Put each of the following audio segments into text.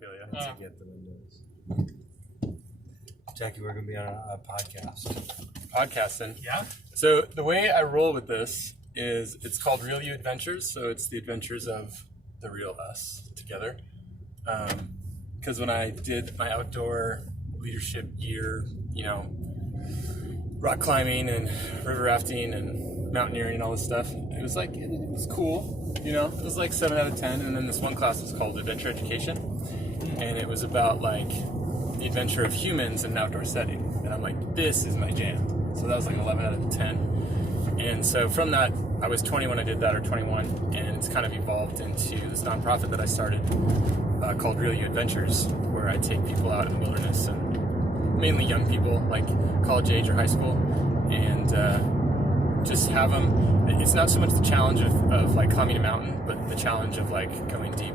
feel you. to get the windows. Jackie, we're going to be on a podcast. Podcasting. Yeah? So the way I roll with this is it's called Real You Adventures. So it's the adventures of the real us together. Because when I did my outdoor leadership year, rock climbing and river rafting and mountaineering and all this stuff, it was cool. It was like 7 out of 10. And then this one class was called Adventure Education. And it was about the adventure of humans in an outdoor setting. And I'm like, this is my jam. So that was like 11 out of 10. And so from that, I was 20 when I did that, or 21, and it's kind of evolved into this nonprofit that I started called Real You Adventures, where I take people out in the wilderness, and mainly young people, like college age or high school, and just have them. It's not so much the challenge of climbing a mountain, but the challenge of going deep.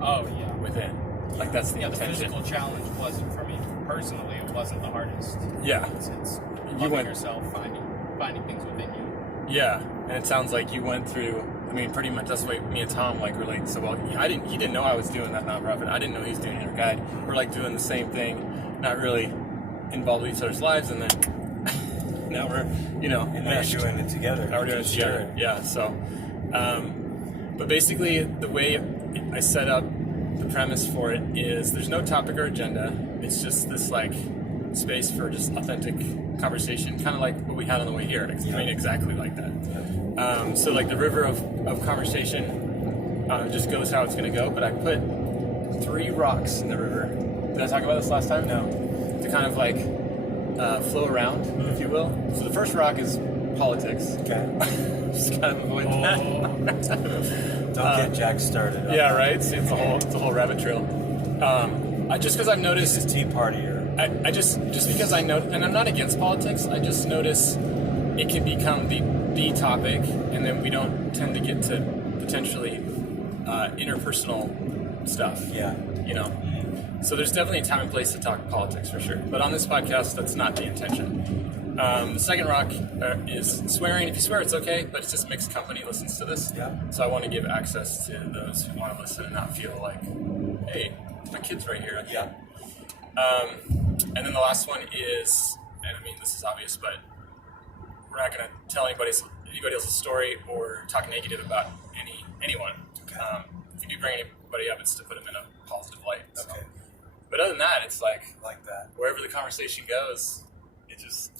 Oh, yeah. Within. That's the intention. The physical challenge wasn't, for me personally, it wasn't the hardest. Yeah. It's loving yourself, finding things within you. Yeah, and it sounds like you went through, pretty much that's the way me and Tom relate so well. He didn't know I was doing that nonprofit. I didn't know he was doing Inner Guide. We're doing the same thing, not really involved with each other's lives, and then now we're, enmeshed. Now we're doing it together. Now we're doing it together. Yeah, so, but basically the way I set up the premise for it is there's no topic or agenda. It's just this space for just authentic conversation, kind of like what we had on the way here. Exactly like that. So the river of conversation just goes how it's going to go, but I put 3 rocks in the river. Did I talk about this last time? No. To kind of flow around, if you will. So the first rock is politics. Okay. Just kind of avoid that. Don't get Jack started. Yeah, right? See, it's a whole rabbit trail. Just because I've noticed... This is Tea Party. I just because I know, and I'm not against politics, I just notice it can become the topic, and then we don't tend to get to potentially interpersonal stuff. Yeah. So there's definitely a time and place to talk politics for sure. But on this podcast, that's not the intention. The second rock is swearing. If you swear, it's okay, but it's just mixed company listens to this. Yeah. So I want to give access to those who want to listen and not feel like, hey, my kid's right here. Yeah. And then the last one is, and this is obvious, but we're not going to tell anybody else's story or talk negative about anyone. Okay. If you do bring anybody up, it's to put them in a positive light. So. Okay. But other than that, it's like that. Wherever the conversation goes, it just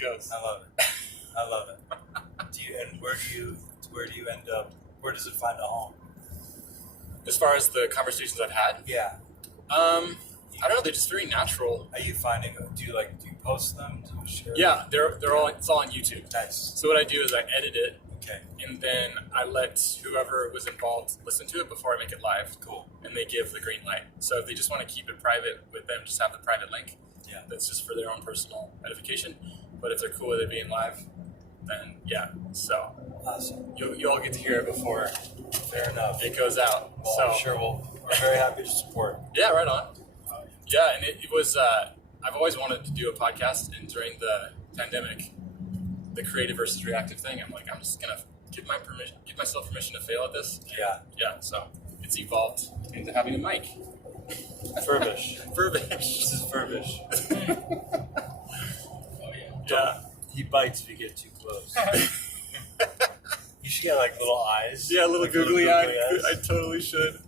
goes. I love it. I love it. Where do you end up? Where does it find a home? As far as the conversations I've had? Yeah. I don't know. They're just very natural. Are you finding? Do you post them? Do you share? Yeah, they're all. It's all on YouTube. Nice. So what I do is I edit it. Okay. And then I let whoever was involved listen to it before I make it live. Cool. And they give the green light. So if they just want to keep it private with them, just have the private link. Yeah. That's just for their own personal edification. But if they're cool with it being live, then yeah. So awesome. You all get to hear it before. Fair enough. It goes out. Well, so I'm sure we're very happy to support. Yeah, right on. Yeah, and it was, I've always wanted to do a podcast, and during the pandemic, the creative versus reactive thing, I'm just going to give myself permission to fail at this. Yeah. Yeah, so it's evolved into having a mic. Furbish. This is Furbish. Yeah. He bites if you get too close. You should get little eyes. Yeah, little googly eyes. eyes. I totally should.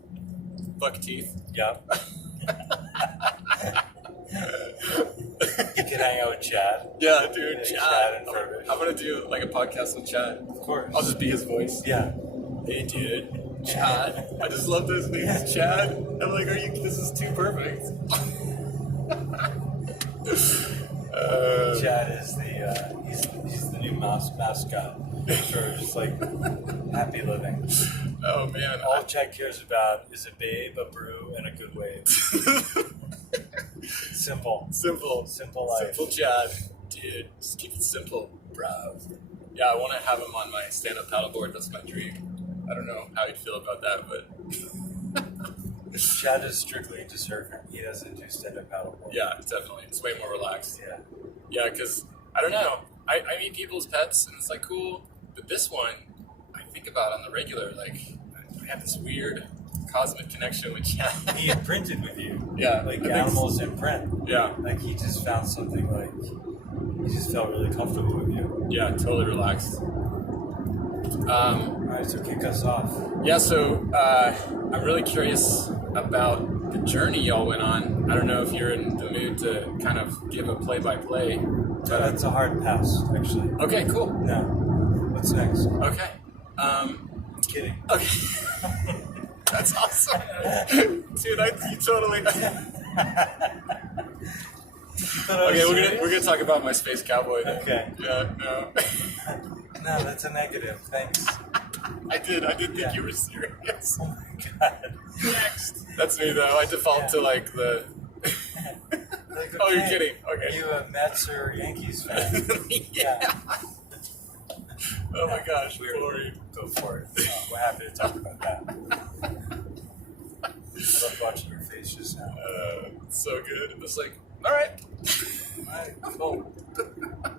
Buck teeth. Yeah. You can hang out with Chad. Yeah, dude, Yeah, Chad. Chad and Furbish. I'm going to do a podcast with Chad. Of course. I'll just be his voice. Yeah. Hey, dude, Chad. I just love those names, Chad. I'm like, this is too perfect. Chad is he's the new mascot for just happy living. Oh man! All Chad cares about is a babe, a brew, and a good wave. Simple life. Simple Chad, dude. Just keep it simple, bro. Yeah, I want to have him on my stand-up paddleboard. That's my dream. I don't know how he'd feel about that, but Chad is strictly into surfing. He doesn't do stand-up paddleboard. Yeah, definitely. It's way more relaxed. Yeah. Yeah, because I don't know. I meet people's pets, and it's cool. But this one, I think about on the regular. I have this weird Cosmic Connection, which He imprinted with you. Yeah, Like I think animals imprint. yeah, Like he just found something like he just felt really comfortable with you. yeah, totally relaxed. Alright, so kick us off. Yeah, so I'm really curious about the journey y'all went on. I don't know if you're in the mood to kind of give a play-by-play. That's a hard pass, actually. Okay, cool. No. What's next? Okay. Kidding. Okay. That's awesome. Dude, you totally... Okay, we're gonna talk about my space cowboy then. Okay. Yeah, no. No, that's a negative. Thanks. I did think you were serious. Oh my god. Next. That's me though. I default to like the. Like, Oh, you're okay, kidding. Are Okay. you a Mets or Yankees fan? Yeah. Oh my gosh, We're boring. Go for it. We're happy to talk about that. I love watching your face just now. So good. It's like, all right. Alright, cool.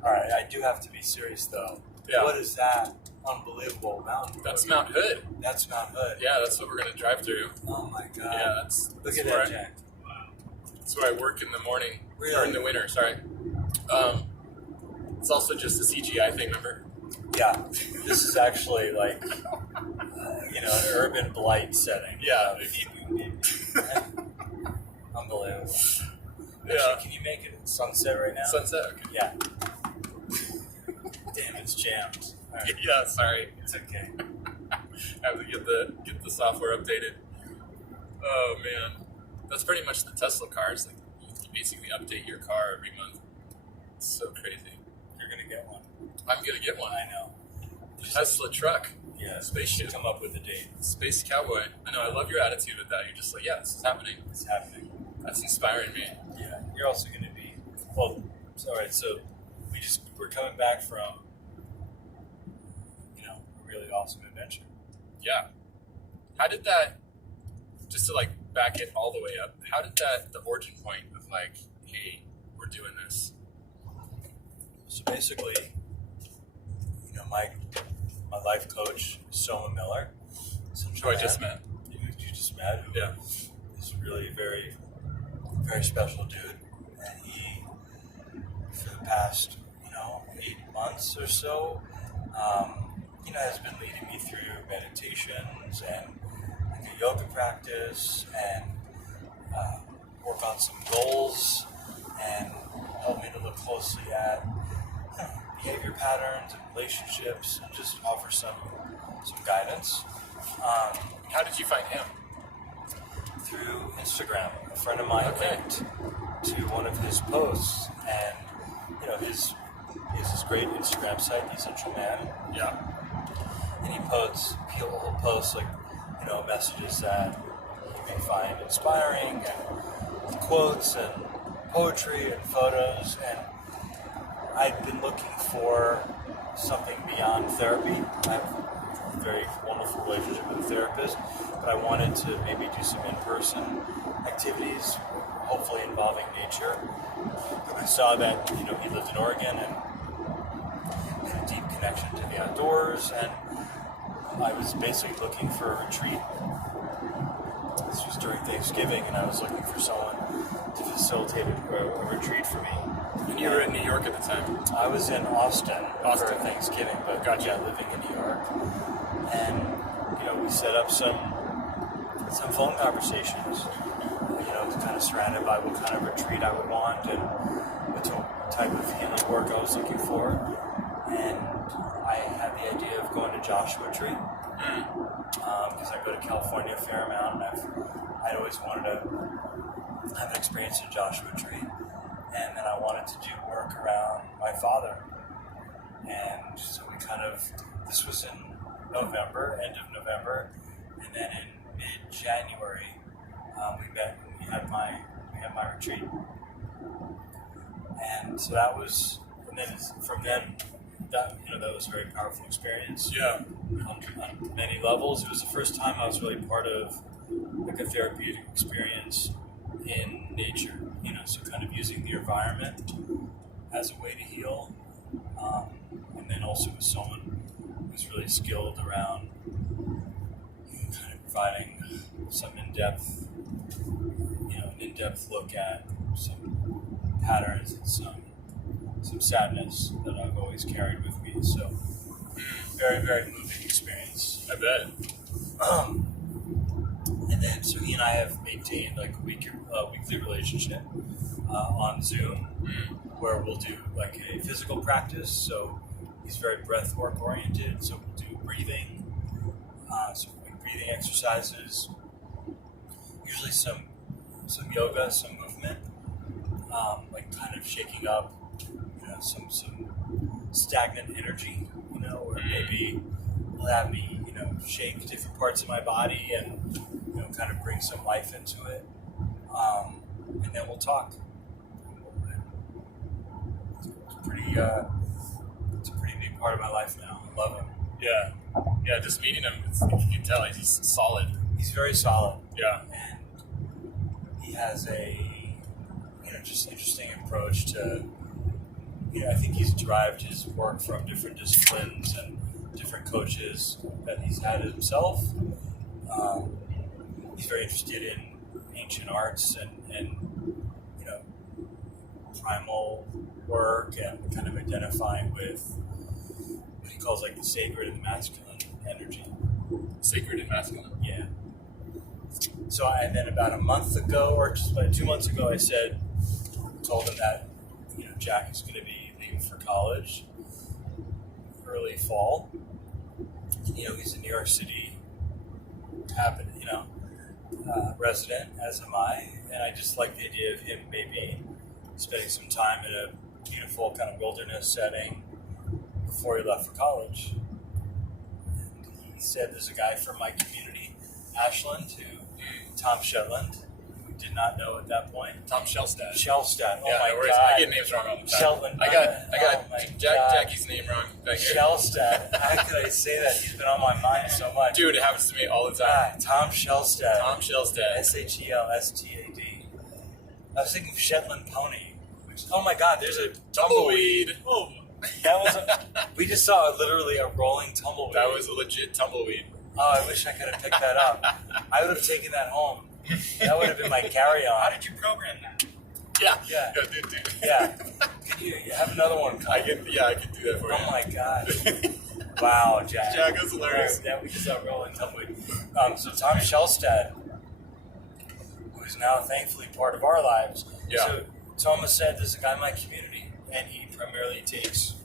Alright, I do have to be serious though. Yeah. What is that unbelievable mountain? That's Mount Hood. That's Mount Hood. Yeah, that's what we're gonna drive through. Oh my god. Yeah, that's Look that's at where that, I- Jack. That's where I work in the morning or Really? in the winter. Sorry. It's also just a CGI thing. Remember? Yeah. This is actually like, an urban blight setting. Yeah. Unbelievable. Yeah. Actually, can you make it sunset right now? Sunset. Okay. Yeah. Damn, it's jammed. All right. Yeah. Sorry. It's okay. I have to get the software updated. Oh man, that's pretty much the Tesla cars. Like you basically update your car every month. It's so crazy. You're gonna get one. I'm gonna get one. I know. Tesla truck, Yeah. spaceship, Come up with a date. space cowboy. I know. I love your attitude with that. You're just like, yeah, this is happening. It's happening. That's inspiring me. Yeah. You're also gonna be. Well, all right. So we're coming back from, a really awesome adventure. Yeah. How did that? Just to like back it all the way up. How did the origin point of like, hey, we're doing this? So basically, my life coach, Soma Miller, Who I just met. You just met. Who Yeah. is really a very, very special dude, and he, for the past 8 months or so, has been leading me through meditations and like a yoga practice and work on some goals and help me to look closely at behavior patterns and relationships and just offer some guidance. How did you find him? Through Instagram. A friend of mine Okay. linked to one of his posts, and his this great Instagram site, The Essential Man, Yeah. and he'll post like messages that you may find inspiring, and quotes and poetry and photos. And I'd been looking for something beyond therapy. I have a very wonderful relationship with a therapist, but I wanted to maybe do some in-person activities, hopefully involving nature. And I saw that he lived in Oregon and had a deep connection to the outdoors, and I was basically looking for a retreat. This was during Thanksgiving, and I was looking for someone to facilitate a retreat for me. And you were in New York at the time. I was in Austin for Austin. Thanksgiving, but Gotcha. yeah, living in New York. And we set up some phone conversations. Kind of surrounded by what kind of retreat I would want and what type of healing work I was looking for. And I had the idea of going to Joshua Tree because I go to California a fair amount, and I'd always wanted to have an experience in Joshua Tree. And then I wanted to do work around my father. And so this was in November, end of November, and then in mid-January, we met. We had my retreat, and so that was. And then from then, that was a very powerful experience. Yeah. On many levels, it was the first time I was really part of like a therapeutic experience in nature. So kind of using the environment as a way to heal, and then also with someone who's really skilled around kind of providing some in-depth, an in-depth look at some patterns and some sadness that I've always carried with me. So very, very moving experience. I bet. And then so he and I have maintained like a weekly relationship on Zoom, where we'll do like a physical practice. So he's very breath work oriented. So we'll do breathing, breathing exercises, usually some yoga, some movement, like kind of shaking up, some stagnant energy, or maybe he'll have me, shake different parts of my body and, kind of bring some life into it. And then we'll talk. It's a pretty big part of my life now. I love him. Yeah, just meeting him, you can tell he's solid. He's very solid. Yeah. And he has a, just interesting approach to, I think he's derived his work from different disciplines and different coaches that he's had himself. He's very interested in ancient arts and primal work and kind of identifying with what he calls like the sacred and the masculine energy. Sacred and masculine. Yeah. So, and then about a month ago, or just about 2 months ago, told him that, Jack is going to be leaving for college early fall. He's a New York City resident, as am I, and I just like the idea of him maybe spending some time in a beautiful kind of wilderness setting before he left for college. And he said there's a guy from my community, Ashland, Tom Shetland, who did not know at that point. Tom Shellstad. Shellstad. Oh yeah, my no worries. God. I get names wrong all the time. Shetland. I got God. Jackie's name wrong back here. Shellstad. How could I say that? He's been on my mind so much. Dude, it happens to me all the time. Tom Shellstad. Tom Shellstad. Shelstad. I was thinking Shetland pony. Oh my God, there's a Tumbleweed. Oh. That was we just saw literally a rolling tumbleweed. That was a legit tumbleweed. Oh, I wish I could have picked that up. I would have taken that home. That would have been my carry-on. How did you program that? Yeah, dude. Yeah. Can you have another one come? I can do that for you. Oh my God. Wow, Jack. Jack is hilarious. Yeah, we just saw rolling tumbleweed. So Tom Shellstad, who is now thankfully part of our lives. Yeah. So Thomas said there's a guy in my community, and he primarily takes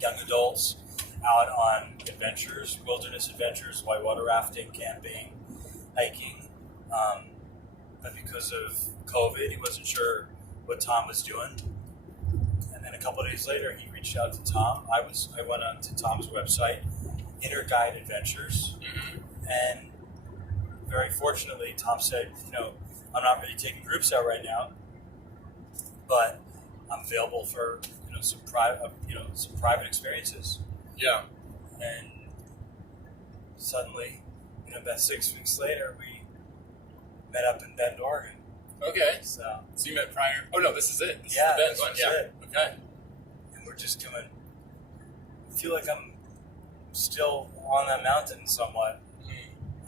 young adults out on adventures, wilderness adventures, whitewater rafting, camping, hiking. But because of COVID, he wasn't sure what Tom was doing. And then a couple of days later, he reached out to Tom. I went on to Tom's website, Inner Guide Adventures, and very fortunately, Tom said, I'm not really taking groups out right now, but I'm available for some private experiences. Yeah. And suddenly, about 6 weeks later, we met up in Bend, Oregon. Okay. So you met prior? Oh no, this is it. This Yeah, is the Bend this one. was Yeah. it. Okay. and we're just coming. I feel like I'm still on that mountain somewhat.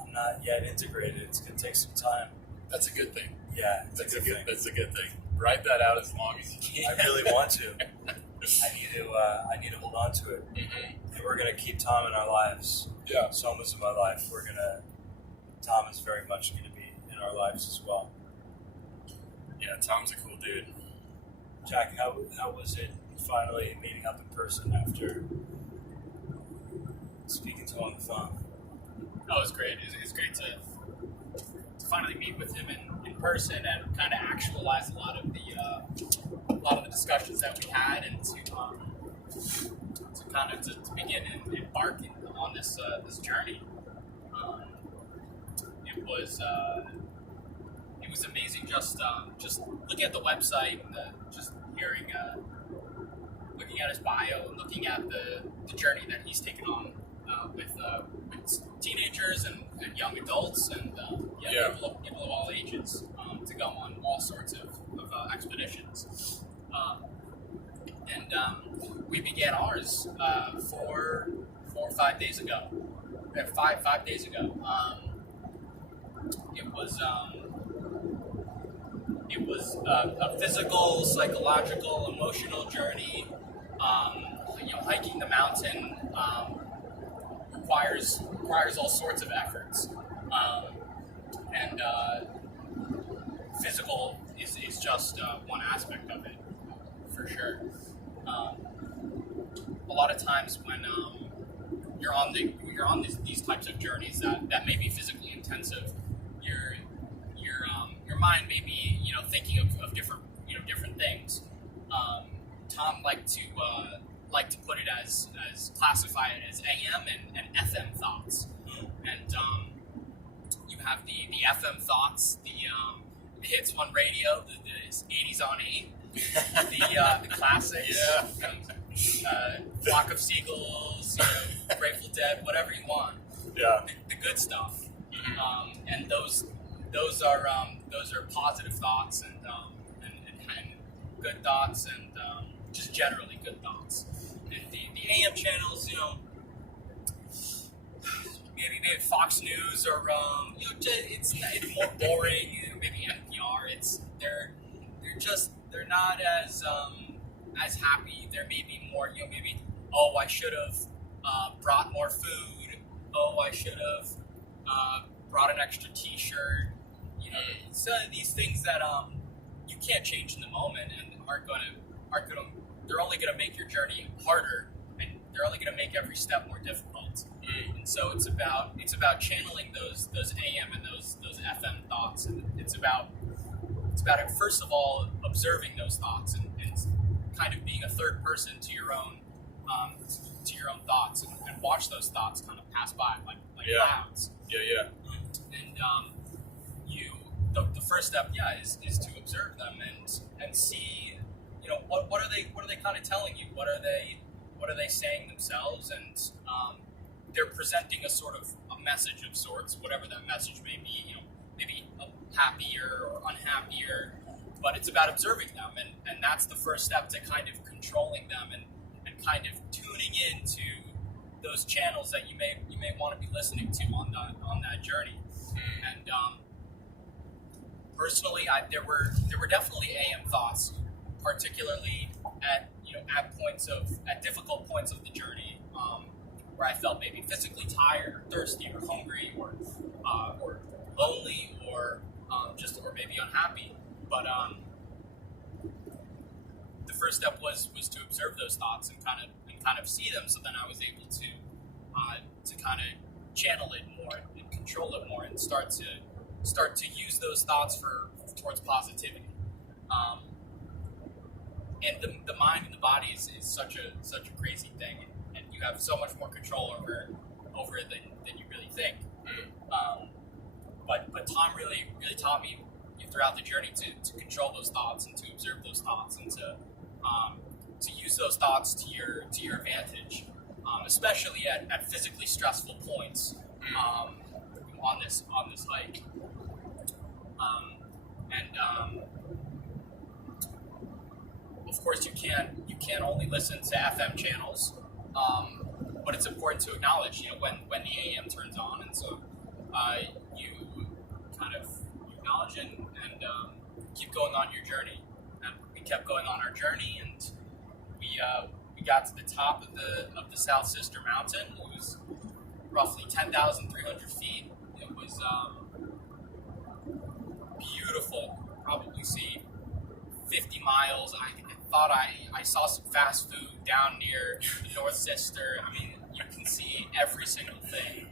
I'm not yet integrated. It's gonna take some time. That's a good thing. Yeah, That's a good thing. Write that out as long as you can. I really want to. I need to hold on to it. Mm-hmm. And we're gonna keep Tom in our lives. Yeah. So much of my life, Tom is very much gonna be in our lives as well. Yeah, Tom's a cool dude. Jack, how was it finally meeting up in person after speaking to him on the phone? Oh, it was great. It was great to finally meet with him in person and kind of actualize a lot of the discussions that we had, and to begin embarking on this journey. It was amazing. Just looking at the website and just hearing, looking at his bio and looking at the journey that he's taken on with teenagers and young adults and people of all ages to go on all sorts of expeditions. We began ours 4 or 5 days ago. 5 days ago. it was a physical, psychological, emotional journey. Hiking the mountain requires all sorts of efforts, and physical is just one aspect of it, for sure. A lot of times when you're on these types of journeys that may be physically intensive, your mind may be thinking of different things. Tom liked to put it as classify it as AM and FM thoughts, and you have the FM thoughts, the hits on radio, the 80s on 8, the classics, Flock of Seagulls, Grateful Dead, whatever you want, the good stuff, and those are positive thoughts and good thoughts and just generally good thoughts. And the AM channels, maybe Fox News or it's more boring. Maybe NPR. They're not as happy. There may be more. Maybe I should have brought more food. I should have brought an extra T-shirt. So these things that you can't change in the moment and aren't gonna. They're only gonna make your journey harder, and they're only gonna make every step more difficult. And so it's about channeling those AM and those FM thoughts, and it's about first of all observing those thoughts and kind of being a third person to your own thoughts and watch those thoughts kind of pass by like clouds. And the first step is to observe them and see what are they kind of telling you, what are they saying themselves, and they're presenting a sort of a message of sorts, whatever that message may be, maybe happier or unhappier, but it's about observing them, and that's the first step to kind of controlling them and kind of tuning into those channels that you may want to be listening to on that journey. And personally, there were definitely AM thoughts, particularly at difficult points of the journey, where I felt maybe physically tired, or thirsty, or hungry, or lonely, or maybe unhappy. But the first step was to observe those thoughts and kind of see them, so then I was able to kind of channel it more and control it more and start to use those thoughts towards positivity. And the mind and the body is such a crazy thing, and you have so much more control over it than you really think. But Tom really taught me throughout the journey to control those thoughts and to observe those thoughts and to use those thoughts to your advantage, especially at physically stressful points on this hike. Of course, you can't only listen to FM channels, but it's important to acknowledge, when the AM turns on, and so you kind of acknowledge and keep going on your journey. And we kept going on our journey, and we got to the top of the South Sister Mountain. It was roughly 10,300 feet. It was beautiful. Probably see 50 miles. I thought I saw some fast food down near the North Sister. I mean, you can see every single thing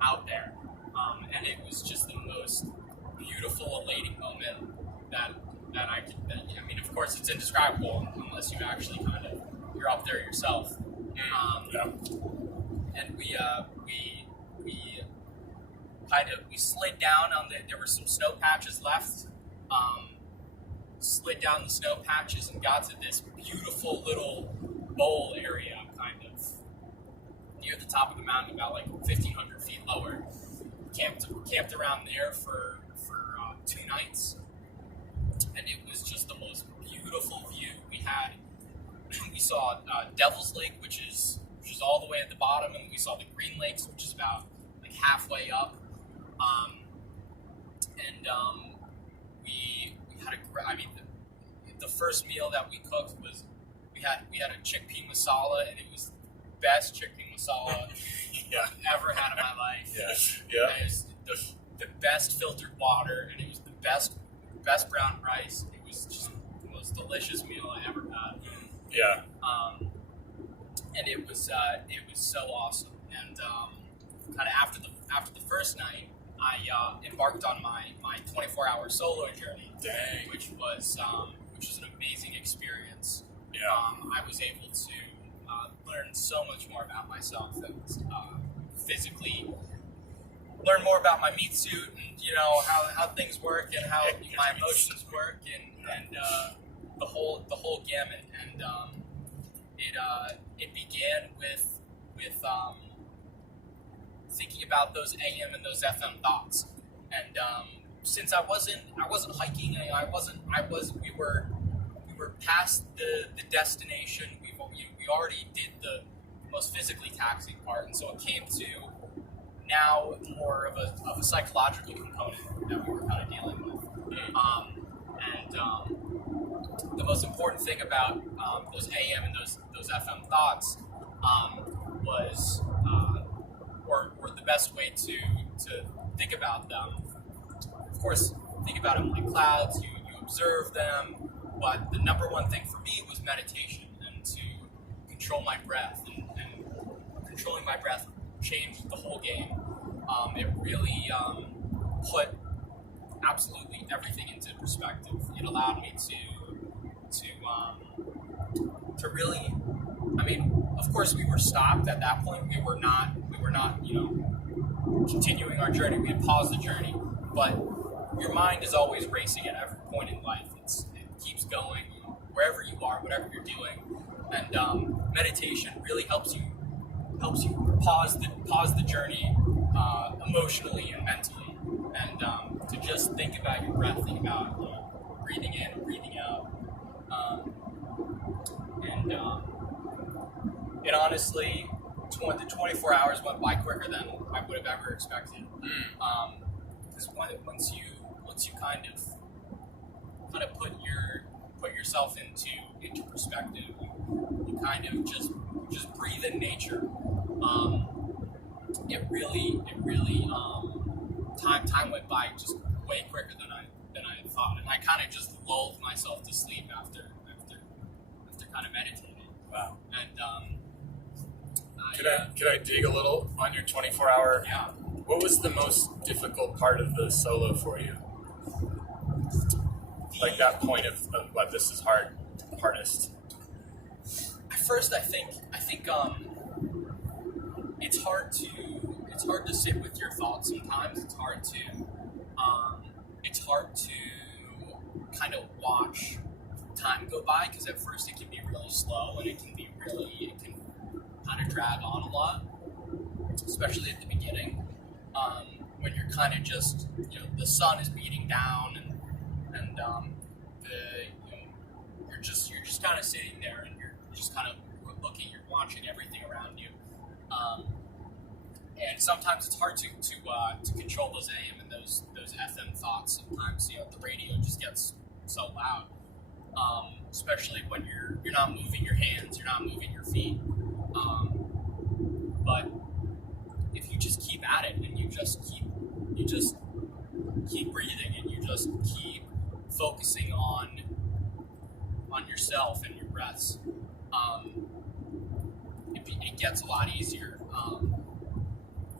out there, and it was just the most beautiful, elating moment that I could. I mean, of course, it's indescribable unless you actually you're up there yourself. And we slid down on there were some snow patches left. Slid down the snow patches and got to this beautiful little bowl area, kind of near the top of the mountain, about 1,500 feet lower. Camped around there for 2 nights, and it was just the most beautiful view we had. We saw Devil's Lake, which is all the way at the bottom, and we saw the Green Lakes, which is about halfway up. and we had the first meal that we cooked was we had a chickpea masala, and it was the best chickpea masala Yeah. I've ever had in my life. Yeah. It was the best filtered water, and it was the best brown rice. It was just the most delicious meal I ever had. Yeah. And it was so awesome. And kind of after the first night, I embarked on my 24-hour solo journey, Dang. which was an amazing experience. Yeah. I was able to learn so much more about myself and physically learn more about my meat suit and how things work and how my emotions work and the whole gamut. And it began with thinking about those AM and those FM thoughts. And since I wasn't hiking, we were past the destination. We already did the most physically taxing part, and so it came to now more of a psychological component that we were kind of dealing with. The most important thing about those AM and those FM thoughts was, or the best way to think about them. Of course, think about them like clouds. You observe them, but the number one thing for me was meditation and to control my breath. And controlling my breath changed the whole game. It really put absolutely everything into perspective. It allowed me to really. I mean, of course, we were stopped at that point. We were not, continuing our journey. We had paused the journey, but your mind is always racing at every point in life. It keeps going wherever you are, whatever you're doing, and meditation really helps you pause the journey emotionally and mentally, and to just think about your breath, think about breathing in, breathing out, and honestly, the 24 hours went by quicker than I would have ever expected. Because once you kind of put yourself into perspective, you kind of just breathe in nature. It really time went by just way quicker than I thought, and I kind of just lulled myself to sleep after kind of meditating. Wow. And Could I dig a little on your 24-hour? Yeah. What was the most difficult part of the solo for you? Like that point of what this is hardest. At first, I think it's hard to sit with your thoughts sometimes. It's hard to kind of watch time go by, because at first it can be really slow and it can kind of drag on a lot, especially at the beginning, when you're kind of just, the sun is beating down and you're just kind of sitting there and you're just kind of looking, you're watching everything around you, and sometimes it's hard to control those AM and those FM thoughts. Sometimes the radio just gets so loud, especially when you're not moving your hands, you're not moving your feet. But if you just keep at it and you just keep breathing and you just keep focusing on yourself and your breaths, it gets a lot easier.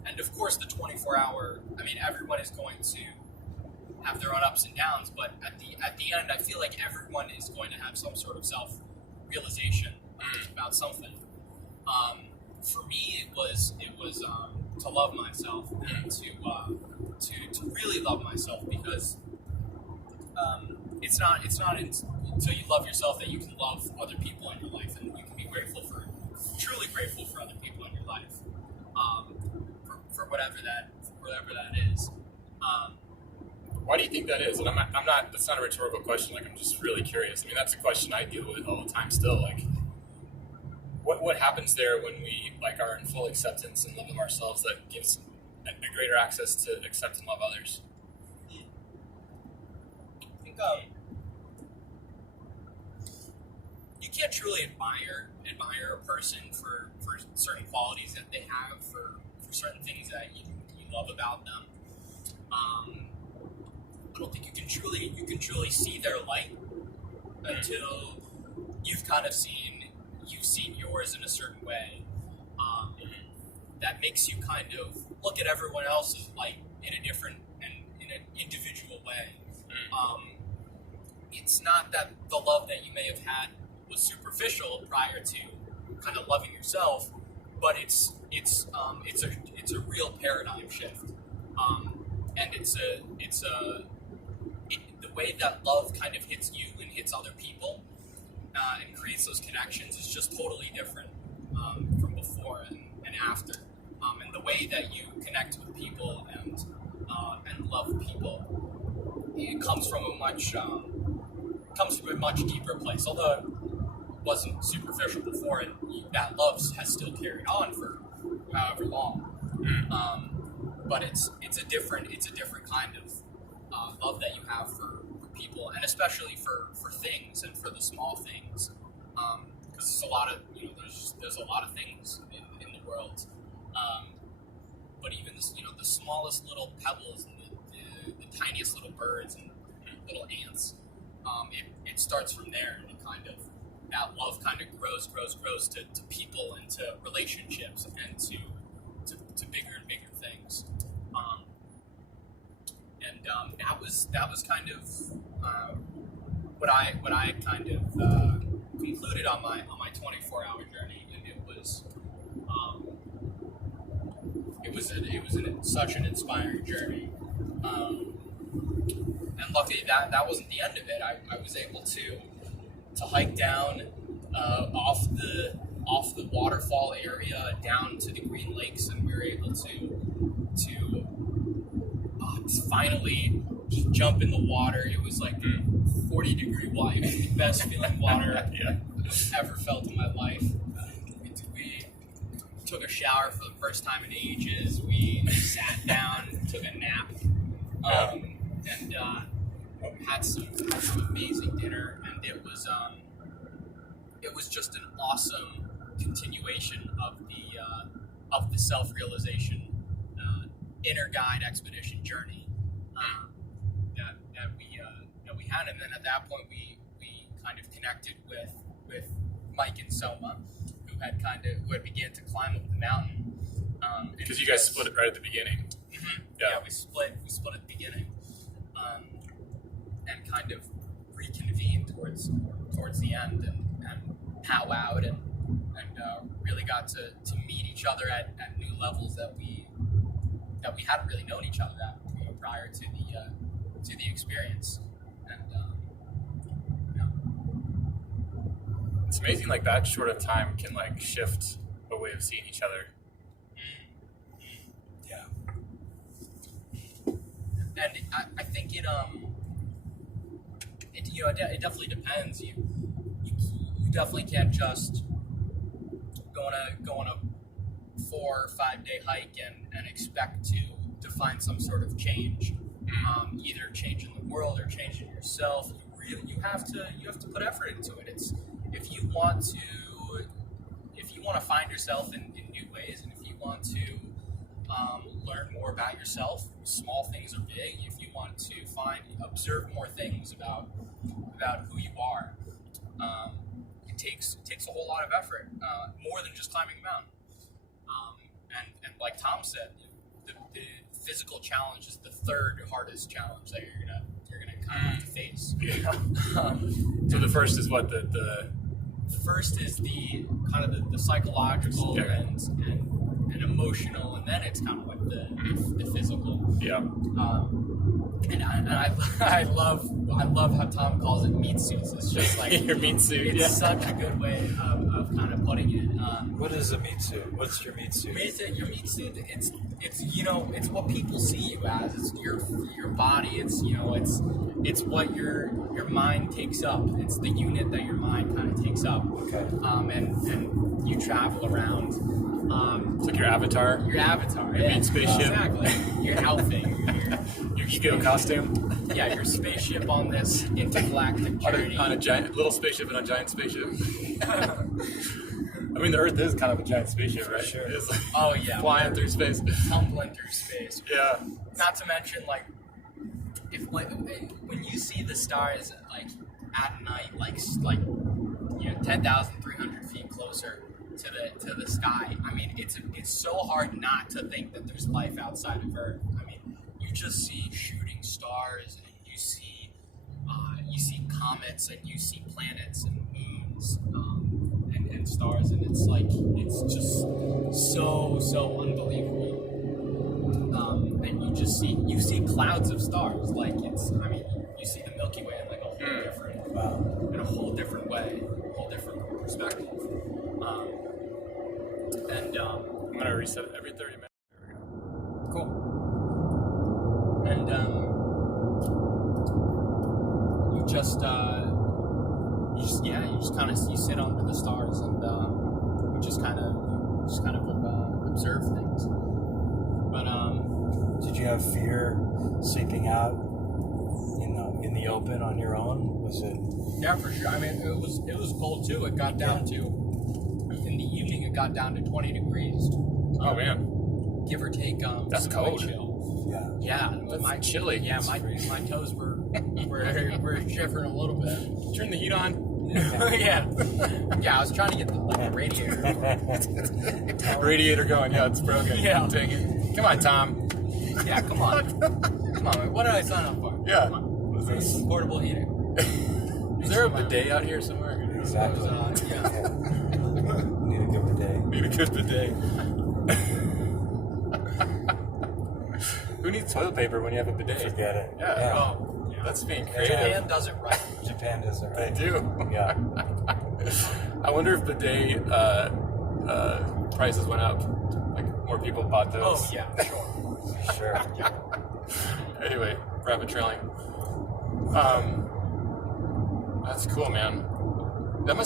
And of course, the 24-hour. I mean, everyone is going to have their own ups and downs, but at the end, I feel like everyone is going to have some sort of self-realization about something. For me, it was to love myself and to really love myself, because it's not until you love yourself that you can love other people in your life, and you can be truly grateful for other people in your life, for whatever that is. Why do you think that is? And I'm not. That's not a rhetorical question. Like, I'm just really curious. I mean, that's a question I deal with all the time still. Like, what happens there when we are in full acceptance and love of ourselves that gives a greater access to accept and love others? you can't truly admire a person for certain qualities that they have, for certain things that you love about them. I don't think you can truly see their light until you've seen yours in a certain way. That makes you kind of look at everyone else's light in an individual way. It's not that the love that you may have had was superficial prior to kind of loving yourself, but it's a real paradigm shift, and the way that love kind of hits you and hits other people and creates those connections is just totally different from before and after, and the way that you connect with people and love people, it comes from a much deeper place. Although it wasn't superficial before, and that love has still carried on for however long. But it's a different kind of love that you have for people, and especially for things and for the small things, because there's a lot of there's a lot of things in the world, but even the smallest little pebbles and the tiniest little birds and little ants, it starts from there, and that love kind of grows to people and to relationships and to bigger and bigger things. That was kind of what I kind of concluded on my 24-hour journey, and it was such an inspiring journey. And luckily that wasn't the end of it. I was able to hike down off the waterfall area down to the Green Lakes, and we were able to finally just jump in the water. It was like 40-degree water. It was the best feeling water I've ever felt in my life. We took a shower for the first time in ages. We sat down, took a nap, and had some amazing dinner. And it was just an awesome continuation of the self-realization inner guide expedition journey that we had. And then at that point we kind of connected with Mike and Soma, who had began to climb up the mountain. Because you guys split it right at the beginning. Mm-hmm. Yeah, we split at the beginning, and kind of reconvened towards the end, and powwowed and really got to meet each other at new levels that we hadn't really known each other at prior to the experience. And it's amazing, like that short of time can like shift a way of seeing each other. Yeah. And I think it definitely depends. You definitely can't just go on a 4 or 5 day hike and expect to find some sort of change, either change in the world or change in yourself. You have to put effort into it. It's if you want to find yourself in new ways, and if you want to learn more about yourself, small things or big. If you want to observe more things about who you are, it takes a whole lot of effort, more than just climbing a mountain. And like Tom said, the physical challenge is the third hardest challenge that you're gonna kind of have to face. Yeah. So the first is what the first is the kind of the psychological and emotional, and then it's kind of like the physical. Yeah. And I love how Tom calls it meat suits. It's just like your meat suit. It's such a good way of kind of putting it. What is a meat suit? What's your meat suit? Your meat suit. It's it's what people see you as. It's your body. It's what your mind takes up. It's the unit that your mind kind of takes up. Okay. And you travel around. It's like your avatar. Your avatar. Your meat spaceship. Exactly. Your outfit. Your ego costume. yeah, your spaceship on this intergalactic journey. On a giant little spaceship and a giant spaceship. I mean, the Earth is kind of a giant spaceship, right? Sure. It's like Oh yeah, flying through space. tumbling through space. Yeah. Not to mention, like, when you see the stars like at night, like 10,300 feet closer to the sky. I mean, it's so hard not to think that there's life outside of Earth. I mean, you just see shooting stars, and you see comets, and you see planets and moons, and stars, and it's like it's just so unbelievable. And you see clouds of stars, like you see the Milky Way in like a whole different way, a whole different perspective. I'm gonna reset it every 30 minutes. There we go. Cool. And you just kind of sit under the stars, and you just kind of observe things. But Did you have fear sleeping out in the open on your own? Was it? yeah, for sure. I mean, it was cold too. It got down to in the evening. It got down to 20 degrees. Oh man, Give or take. That's some cold. wind chill. Yeah. Yeah, that's chilly. Yeah, my toes were shivering a little bit. Turn the heat on. yeah, I was trying to get the radiator. Radiator going. Yeah, it's broken. Yeah. Take it. Come on, Tom. Yeah, come on, man. What did I sign up for? Yeah. Come on. What's this? Portable heating. Is there a bidet out here somewhere? Exactly. Yeah. Need a good bidet. Need a good bidet. Who needs toilet paper when you have a bidet? Forget it. Yeah. Oh, That's being Japan creative. does it right. Japan does it They right. do. Yeah. I wonder if bidet prices went up. Like more people bought those. Oh yeah, sure. Sure. Anyway, rabbit trailing. That's cool, man. That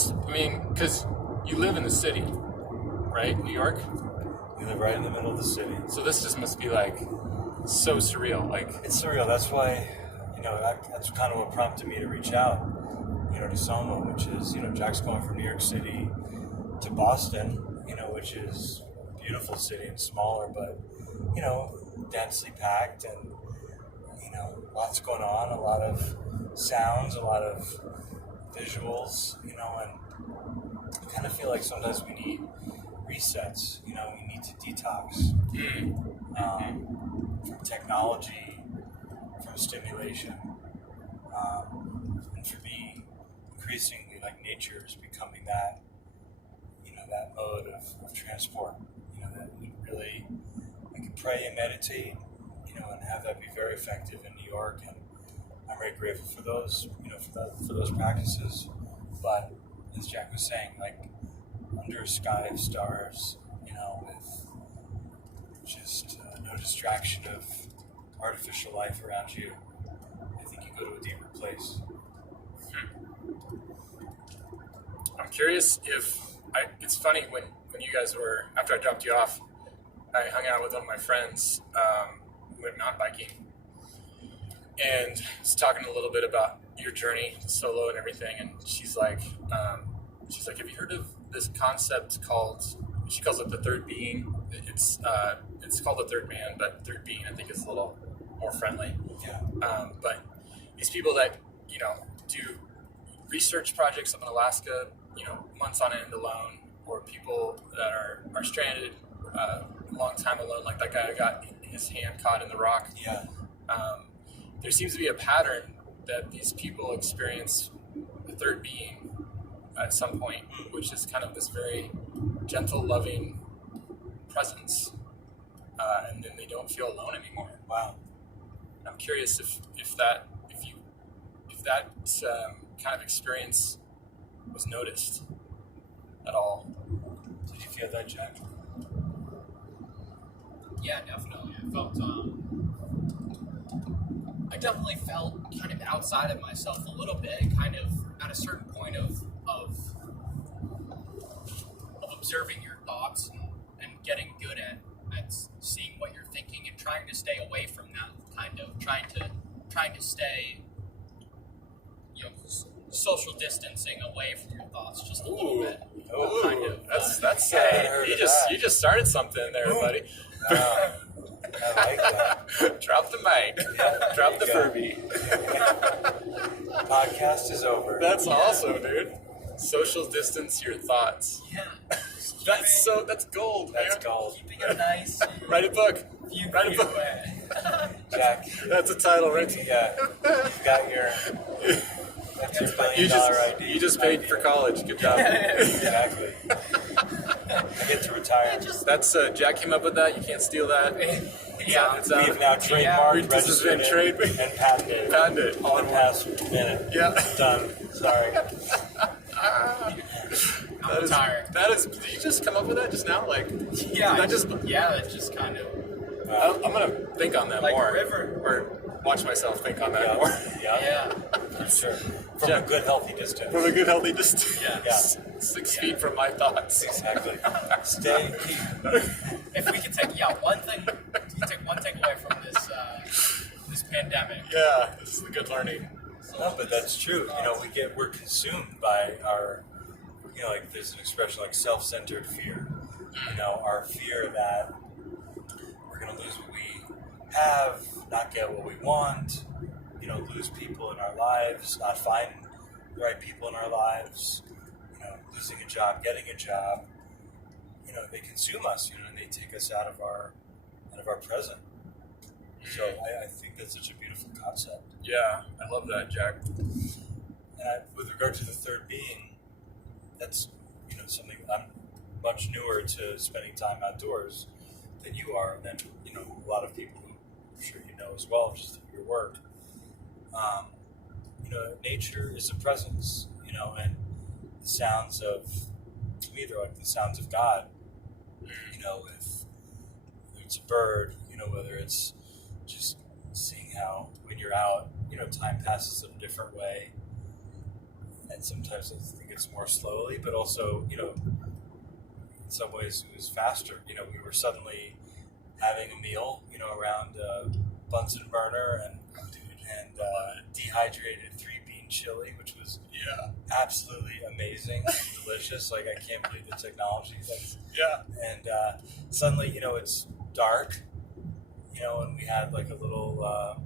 because you live in the city, right? New York? You live right in the middle of the city. So this just must be like so surreal. Like, It's surreal. That's why, that's kind of what prompted me to reach out, to Soma, which is, Jack's going from New York City to Boston, which is a beautiful city and smaller, but, densely packed and, lots going on, a lot of sounds, a lot of visuals, and I kind of feel like sometimes we need resets, we need to detox from technology, from stimulation. And for me, increasingly, like nature is becoming that, that mode of transport, that we really, I can pray and meditate, and have that be very effective in New York. And I'm very grateful for those, for those practices. But as Jack was saying, like under a sky of stars, with just no distraction of artificial life around you, I think you go to a deeper place. I'm curious it's funny when you guys were, after I dropped you off, I hung out with one of my friends, went mountain biking, and was talking a little bit about your journey solo and everything, and she's like, have you heard of this concept she calls it the third being? It's called the third man, but third being I think is a little more friendly. Yeah. But these people that, do research projects up in Alaska, months on end alone, or people that are stranded a long time alone, like that guy who got his hand caught in the rock. Yeah. There seems to be a pattern that these people experience the third being at some point, which is kind of this very gentle, loving presence, and then they don't feel alone anymore. Wow. I'm curious if that kind of experience was noticed at all. Did you feel that, Jack? Yeah, definitely. I definitely felt kind of outside of myself a little bit, kind of at a certain point of observing your thoughts and getting good at seeing what you're thinking and trying to stay away from that, kind of trying trying to stay, social distancing away from your thoughts just a little bit. Ooh, Kind of, that's I hadn't heard you of just that. you just started something there, buddy. I like that. Drop the mic. Drop the you go. Furby. Podcast is over. That's awesome, dude. Social distance your thoughts. Yeah. That's gold, man. That's gold. Keeping it nice. Write a book. Few Write a feet book. away. Jack, That's a title, right? yeah, you've got your that's your $1 billion idea. You just paid for college. Good job. Exactly. I get to retire. That's Jack came up with that. You can't steal that. Yeah. It's We've now trademarked, This has been registered it, and patented Patented. all in the past minute. Yeah. Done. Sorry. That is, retired. that is. Did you just come up with that just now? Like, Yeah. I just. It just kind of. I'm gonna think on that Like a more. river. Or watch myself think on that Yeah. more. Yeah. Yeah. For sure. From Yeah. a good, healthy distance. From a good healthy distance. Yeah. 6 feet from my thoughts. Exactly. Stay. If we could take one thing away from this pandemic. Yeah, this is the good learning. No, but that's true. We're consumed by our, like there's an expression like self-centered fear. Our fear that we're going to lose what we have, not get what we want, lose people in our lives, not find the right people in our lives, losing a job, getting a job. They consume us, and they take us out of our present. So I think that's such a beautiful concept. Yeah, I love that, Jack. And with regard to the third being, that's something I'm much newer to spending time outdoors than you are, and then a lot of people who I'm sure you know as well, just through your work. Nature is a presence, and the sounds of, to me, they're like the sounds of God. If whether it's a bird, whether it's just seeing how when you're out, time passes in a different way. And sometimes I think it's more slowly, but also, in some ways it was faster. We were suddenly having a meal, around a Bunsen burner and dehydrated 3-bean chili, which was absolutely amazing, delicious. Like, I can't believe the technology. And suddenly, it's dark, and we had like a little,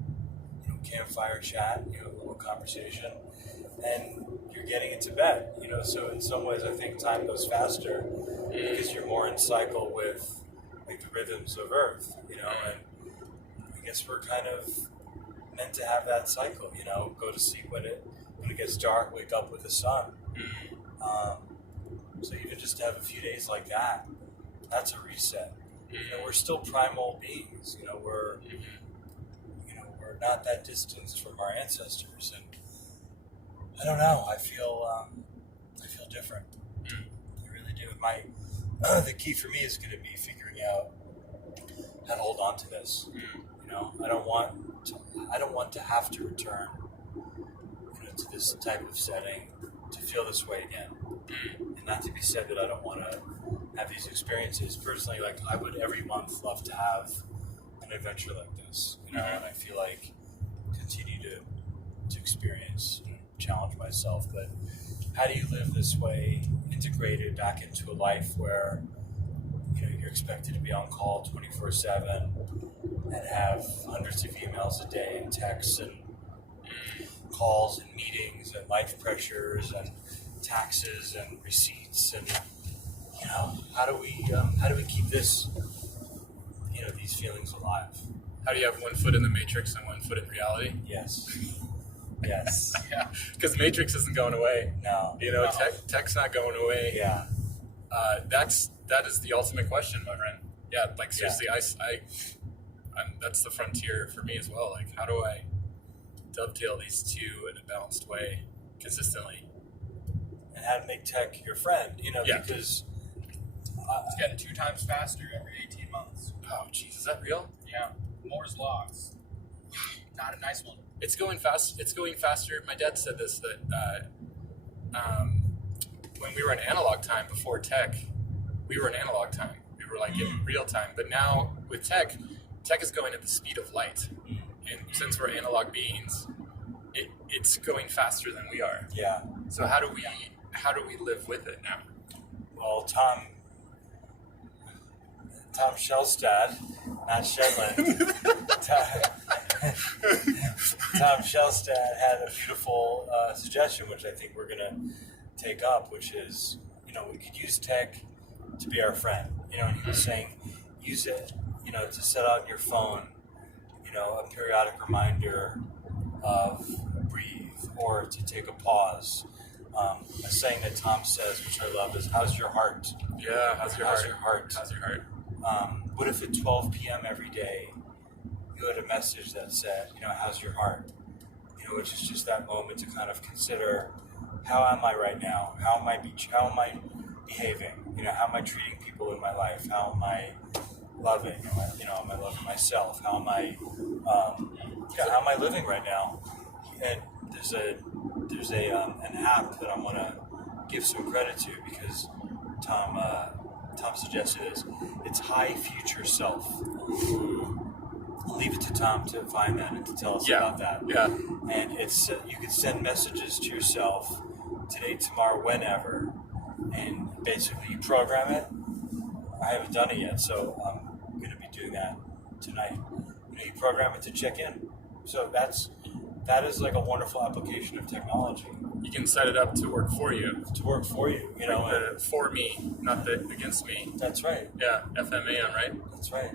campfire chat, a little conversation, and you're getting into bed, so in some ways I think time goes faster because you're more in cycle with like the rhythms of Earth, and I guess we're kind of meant to have that cycle, go to sleep when it gets dark, wake up with the sun. So even just to have a few days like that, that's a reset. We're still primal beings, we're not that distanced from our ancestors, and I don't know. I feel different. I really do. The key for me is going to be figuring out how to hold on to this. I don't want to have to return, to this type of setting to feel this way again. And not to be said that I don't want to have these experiences personally. Like, I would every month love to have an adventure like this, and I feel like continue to experience, challenge myself. But how do you live this way, integrated back into a life where you're expected to be on call 24/7 and have hundreds of emails a day and texts and calls and meetings and life pressures and taxes and receipts, and how do we keep this, these feelings alive? How do you have one foot in the Matrix and one foot in reality? Yes. Yeah, because Matrix isn't going away. No. Tech's not going away. Yeah. That is the ultimate question, my friend. Yeah, like seriously, that's the frontier for me as well. Like, how do I dovetail these two in a balanced way consistently? And how to make tech your friend, because It's getting 2 times faster every 18 months. Oh, jeez, is that real? Yeah. Moore's laws. Not a nice one. It's going fast. It's going faster. My dad said this, that when we were in analog time before tech, we were in analog time. We were like in real time. But now with tech is going at the speed of light, and since we're analog beings, it's going faster than we are. Yeah. So how do we live with it now? Well, Tom Shellstad, not Shetland. Tom Shellstad had a beautiful suggestion, which I think we're going to take up, which is, we could use tech to be our friend. And he was saying, use it, to set out your phone, a periodic reminder of breathe or to take a pause. A saying that Tom says, which I love, is, how's your heart? Yeah, how's your heart? How's your heart? What if at 12 p.m. every day you had a message that said, how's your heart? Which is just that moment to kind of consider, how am I right now? How am I behaving? How am I treating people in my life? How am I loving? Am I loving myself? How am I living right now? And there's an app that I want to give some credit to because Tom suggested is, it's High Future Self. I'll leave it to Tom to find that and to tell us about that. Yeah. And it's you can send messages to yourself today, tomorrow, whenever, and basically you program it. I haven't done it yet, so I'm going to be doing that tonight. You program it to check in. So that is like a wonderful application of technology. You can set it up to work for you. For me, not the against me. That's right. Yeah, FM AM, right? That's right.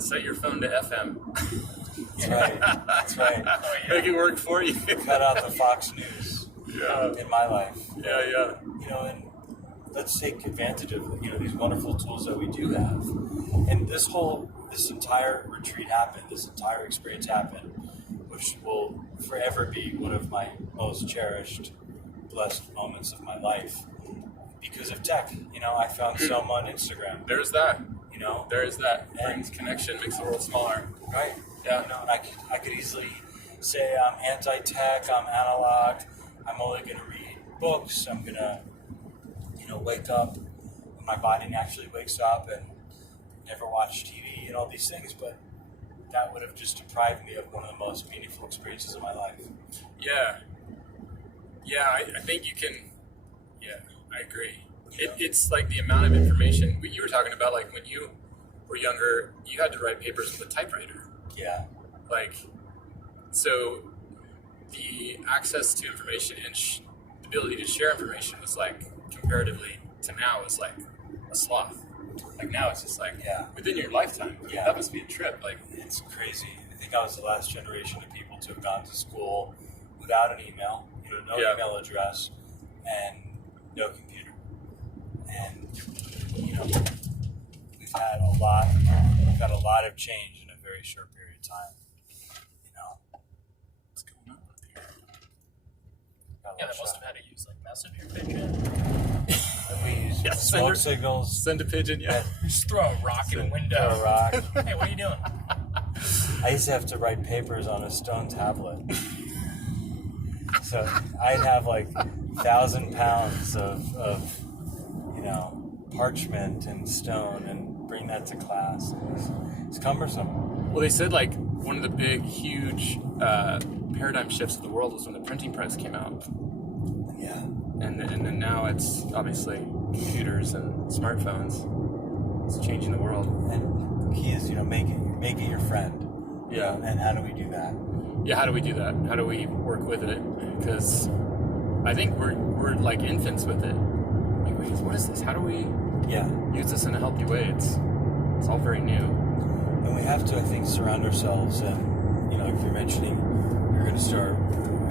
Set your phone to FM. That's right. That's right. Make it work for you. Cut out the Fox News. Yeah. In my life. Yeah. And let's take advantage of these wonderful tools that we do have. And this entire retreat happened. This entire experience happened, which will forever be one of my most cherished, blessed moments of my life because of tech. I found some on Instagram. There's that. There is that. And brings connection, makes the world smaller. Right. Yeah. And I could easily say I'm anti-tech, I'm analog, I'm only going to read books, I'm going to, wake up, my body naturally wakes up and never watch TV and all these things, but that would have just deprived me of one of the most meaningful experiences of my life. Yeah. Yeah, I think you can, I agree. It's like the amount of information. You were talking about, like, when you were younger, you had to write papers with a typewriter. Yeah. So the access to information and the ability to share information was, like, comparatively to now, is like a sloth. Like, now it's just like, within your lifetime. Yeah. That must be a trip. Like, it's crazy. I think I was the last generation of people to have gone to school without an email, no email address, and no computer. And we've had a lot of change in a very short period of time. what's going on here? Yeah, they must have had to use like messenger pigeon. We use smoke signals. Send a pigeon, yeah. Just throw a rock in a window. Throw a rock. Hey, what are you doing? I used to have to write papers on a stone tablet. So I'd have like 1,000 pounds of parchment and stone and bring that to class. It's cumbersome. Well, they said, like, one of the big, huge paradigm shifts of the world was when the printing press came out. Yeah. And then now it's obviously computers and smartphones. It's changing the world. And the key is, make it your friend. Yeah. And how do we do that? Yeah, how do we do that? How do we work with it? Because I think we're like infants with it. Like, wait, what is this? How do we use this in a healthy way? It's all very new. And we have to, I think, surround ourselves. And if you're mentioning you're going to start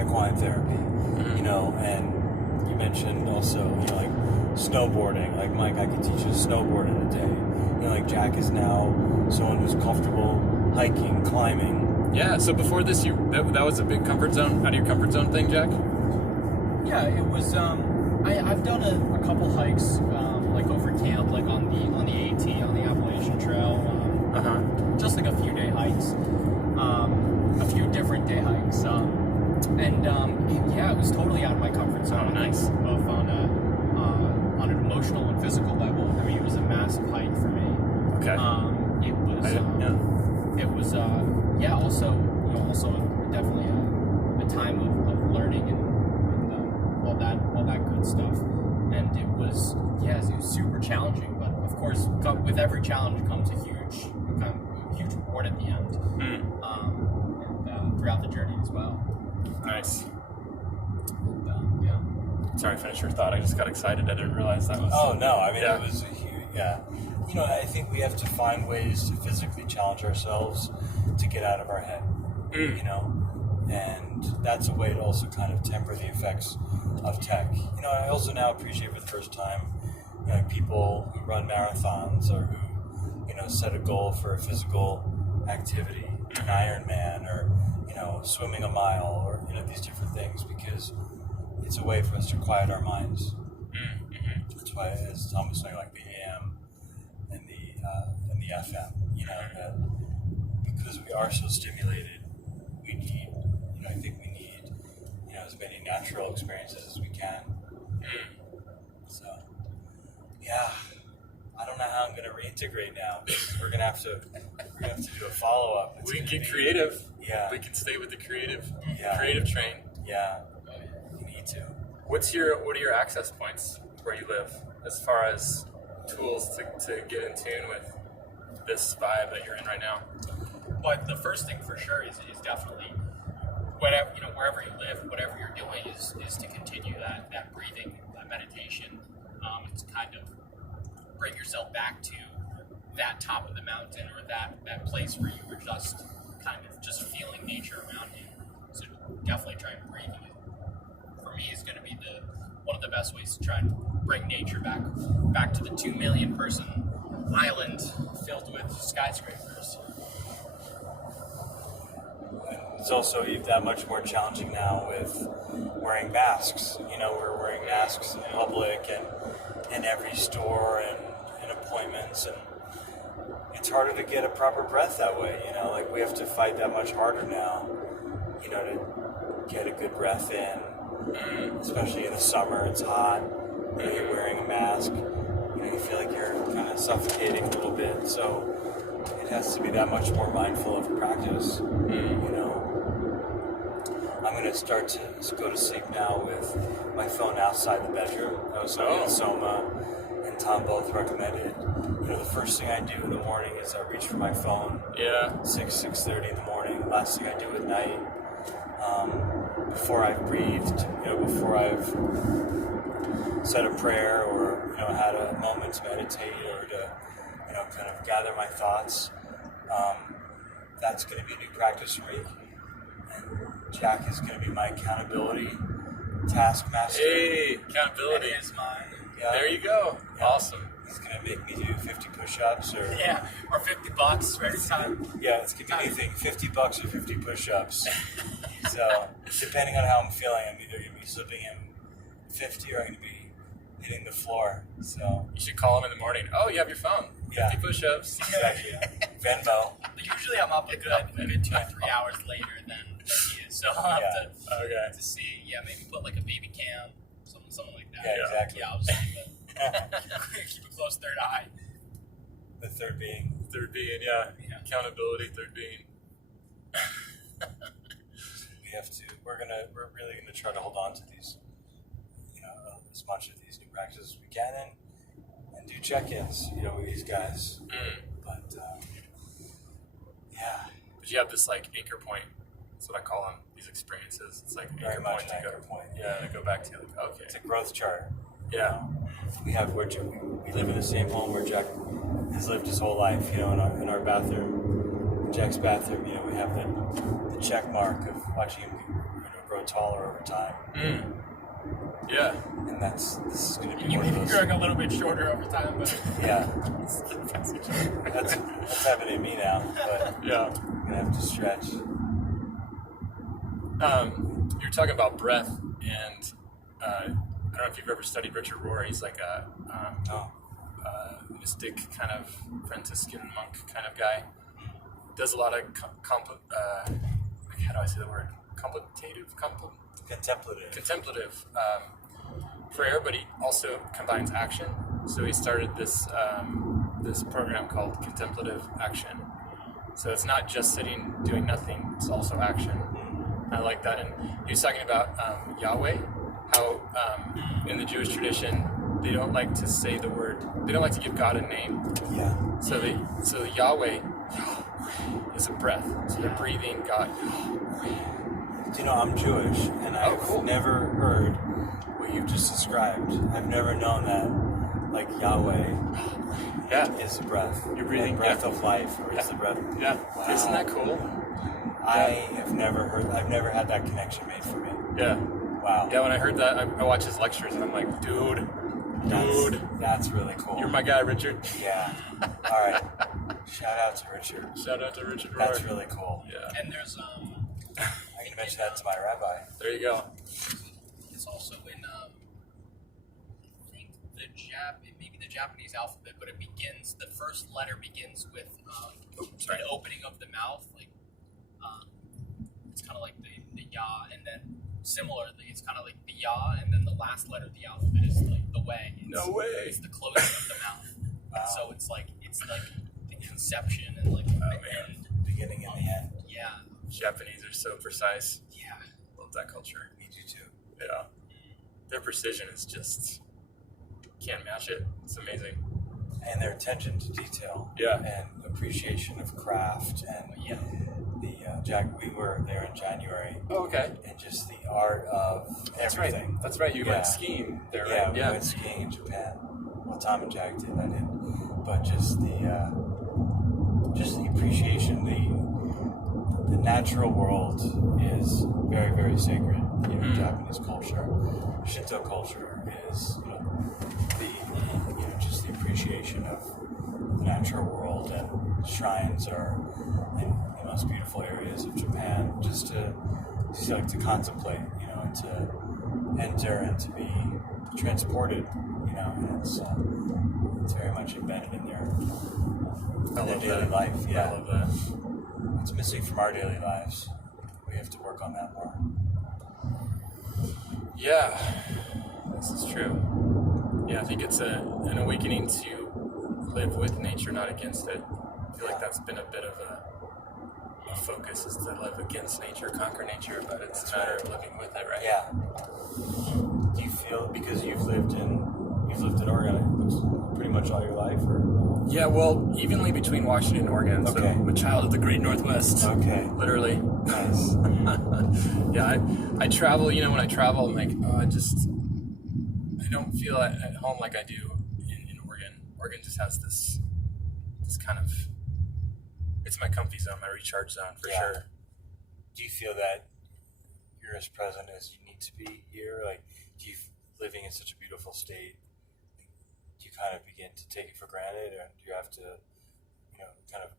equine therapy, and you mentioned also, like snowboarding. Like, Mike, I could teach you to snowboard in a day. Like Jack is now someone who's comfortable hiking, climbing. Yeah. So before this, that was a big comfort zone, out of your comfort zone thing, Jack. Yeah, it was. I've done a couple hikes, like over camp, like on the AT, on the Appalachian Trail. Just like a few day hikes, a few different day hikes, it was totally out of my comfort zone. Oh, nice. Both on an emotional and physical level. I mean, it was a massive hike for me. Okay. It was. Also, also definitely a time of learning and all that good stuff. And it was super challenging, but of course, with every challenge comes a huge reward at the end, and throughout the journey as well. Nice. And, yeah. Sorry, finish your thought. I just got excited. I didn't realize that was. Oh no, I mean Yeah. it was a huge, yeah. You know, I think we have to find ways to physically challenge ourselves to get out of our head. You know, and that's a way to also kind of temper the effects of tech. You know, I also now appreciate for the first time, you know, people who run marathons or who, you know, set a goal for a physical activity, an Ironman, or you know, swimming a mile, or you know, these different things, because it's a way for us to quiet our minds. That's why, as Tom was saying, like the AM and the FM, you know, that because we are so stimulated, we need, you know, I think we need, you know, as many natural experiences as we can. So, yeah, I don't know how I'm going to reintegrate now. We're gonna have to do a follow up. We can get creative. Yeah. We can stay with the creative Yeah. train. Yeah, we need to. What are your access points where you live as far as tools to get in tune with this vibe that you're in right now? But the first thing for sure is definitely whatever, you know, wherever you live, whatever you're doing is to continue that breathing, that meditation. It's kind of bring yourself back to that top of the mountain, or that place where you were just kind of just feeling nature around you. So definitely try and breathe. For me, is going to be one of the best ways to try and bring nature back to the 2 million person island filled with skyscrapers. It's also that much more challenging now with wearing masks. You know, we're wearing masks in public and in every store and in appointments, and it's harder to get a proper breath that way. You know, like we have to fight that much harder now, you know, to get a good breath in, especially in the summer. It's hot, you know, you're wearing a mask, you know, you feel like you're kind of suffocating a little bit, so it has to be that much more mindful of practice. You know, I'm going to start to go to sleep now with my phone outside the bedroom. That was something that Soma and Tom both recommended. You know, the first thing I do in the morning is I reach for my phone. Yeah. 6:30 in the morning. Last thing I do at night, before I've breathed, you know, before I've said a prayer or, you know, had a moment to meditate or to, you know, kind of gather my thoughts. That's going to be a new practice for me. And Jack is going to be my accountability taskmaster. Hey, accountability. That is mine. Yeah. There you go. Yeah. Awesome. He's going to make me do 50 push-ups or... Yeah, or $50 for every time. Yeah, it's going to be anything, $50 or 50 push-ups. So, depending on how I'm feeling, I'm either going to be slipping in 50 or I'm going to be hitting the floor. So, You should call him in the morning. Oh, you have your phone. 50 Yeah. push-ups. exactly. Venmo. Usually I'm up a good 2 or 3 hours later than he is. So I'll have Okay. to see. Yeah, maybe put like a baby cam, something like that. Yeah, exactly. Yeah, I'll just keep a close third eye. The third being. Third being, yeah. Yeah. Accountability, third being. We have to. We're really gonna try to hold on to these, you know, as much of these new practices as we can, and do check-ins, you know, with these guys. But yeah, But you have this like anchor point. That's what I call them. These experiences. It's like very anchor much point an to anchor go. point. Yeah, to go back to. Like, okay. It's a growth chart. Yeah. We have we live in the same home where Jack has lived his whole life. You know, in our bathroom, in Jack's bathroom, you know, we have the check mark of watching him, you know, grow taller over time. Yeah. And this is going to be You one may of be those. growing a little bit shorter over time, but Yeah, that's happening to me now, but Yeah. I'm gonna have to stretch. You're talking about breath, and I don't know if you've ever studied Richard Rohr. He's like a No. mystic kind of Franciscan monk kind of guy. Does a lot of how do I say the word? Contemplative prayer, but he also combines action. So he started this program called Contemplative Action. So it's not just sitting doing nothing; it's also action. I like that. And he was talking about Yahweh, how in the Jewish tradition they don't like to say the word. They don't like to give God a name. Yeah. So Yahweh is a breath. So they're breathing God. You know, I'm Jewish, and I've cool. never heard what you've just described. I've never known that, like, Yahweh is the breath. You're breathing, the breath yeah. of life, or is the breath. Yeah, Wow. isn't that cool? I've never had that connection made for me. Yeah. Wow. Yeah, when I heard that, I watch his lectures, and I'm like, dude, That's really cool. you're my guy, Richard. Yeah. All right. Shout out to Richard. Shout out to Richard Rohr. That's really cool. Yeah. And there's I can mention that to my rabbi. There you go. it's also in I think maybe the Japanese alphabet, but the first letter begins with the opening of the mouth, like it's kind of like the ya, and then similarly it's kind of like the ya, and then the last letter of the alphabet is like the way. No way. It's the closing of the mouth. Wow. So it's like the conception and like Oh, the man. end. Beginning and the end. Yeah. Japanese are so precise. Yeah. Love that culture. Me too. Yeah. Their precision is just, can't match it. It's amazing. And their attention to detail. Yeah. And appreciation of craft. And Yeah. we were there in January. Oh, okay. And just the art of That's everything. right. That's right. You Yeah. went skiing there, Yeah, right? we went skiing in Japan. Well, Tom and Jack did. I didn't. But just the appreciation, the natural world is very, very sacred. You know, Japanese culture, Shinto culture is just the appreciation of the natural world, and shrines are in the most beautiful areas of Japan. Just to contemplate, and to enter and to be transported, and it's very much embedded in their daily life. Yeah, I love that. it's missing from our daily lives. We have to work on that more. Yeah, this is true. Yeah, I think it's an awakening to live with nature, not against it. I feel like that's been a bit of a focus, is to live against nature, conquer nature, but it's a matter of living with it, right? Yeah. Do you feel, because you've lived in Oregon, it looks pretty much all your life, or? Yeah, well, evenly between Washington and Oregon. So Okay. I'm a child of the Great Northwest. Okay. Literally. Nice. Yeah, I travel. When I travel, I'm like, I don't feel at home like I do in Oregon. Oregon just has this kind of, it's my comfy zone, my recharge zone for sure. Do you feel that you're as present as you need to be here? Like, living in such a beautiful state, do you kind of begin to take it for granted, or do you have to, kind of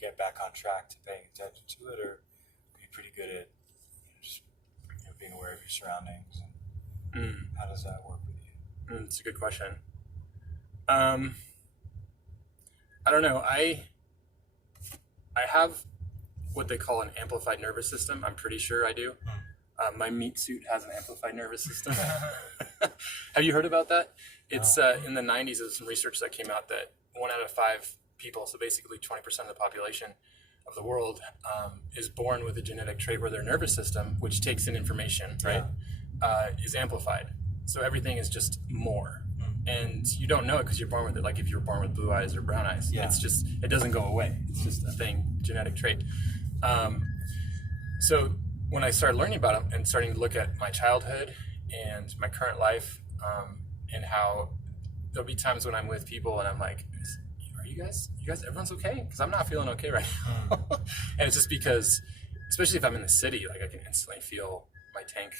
get back on track to paying attention to it, or are you pretty good at just being aware of your surroundings? And how does that work with you? It's a good question. I don't know. I have what they call an amplified nervous system. I'm pretty sure I do. My meat suit has an amplified nervous system. Have you heard about that? It's in the 90s, there was some research that came out that 1 out of 5 people, so basically 20% of the population of the world, is born with a genetic trait where their nervous system, which takes in information, right, is amplified. So everything is just more. And you don't know it because you're born with it. Like if you're born with blue eyes or brown eyes, it's just, it doesn't go away. It's just a thing, genetic trait. So when I started learning about it and starting to look at my childhood and my current life, and how there'll be times when I'm with people and I'm like, are you guys, everyone's okay? Because I'm not feeling okay right now. And it's just because, especially if I'm in the city, like I can instantly feel my tank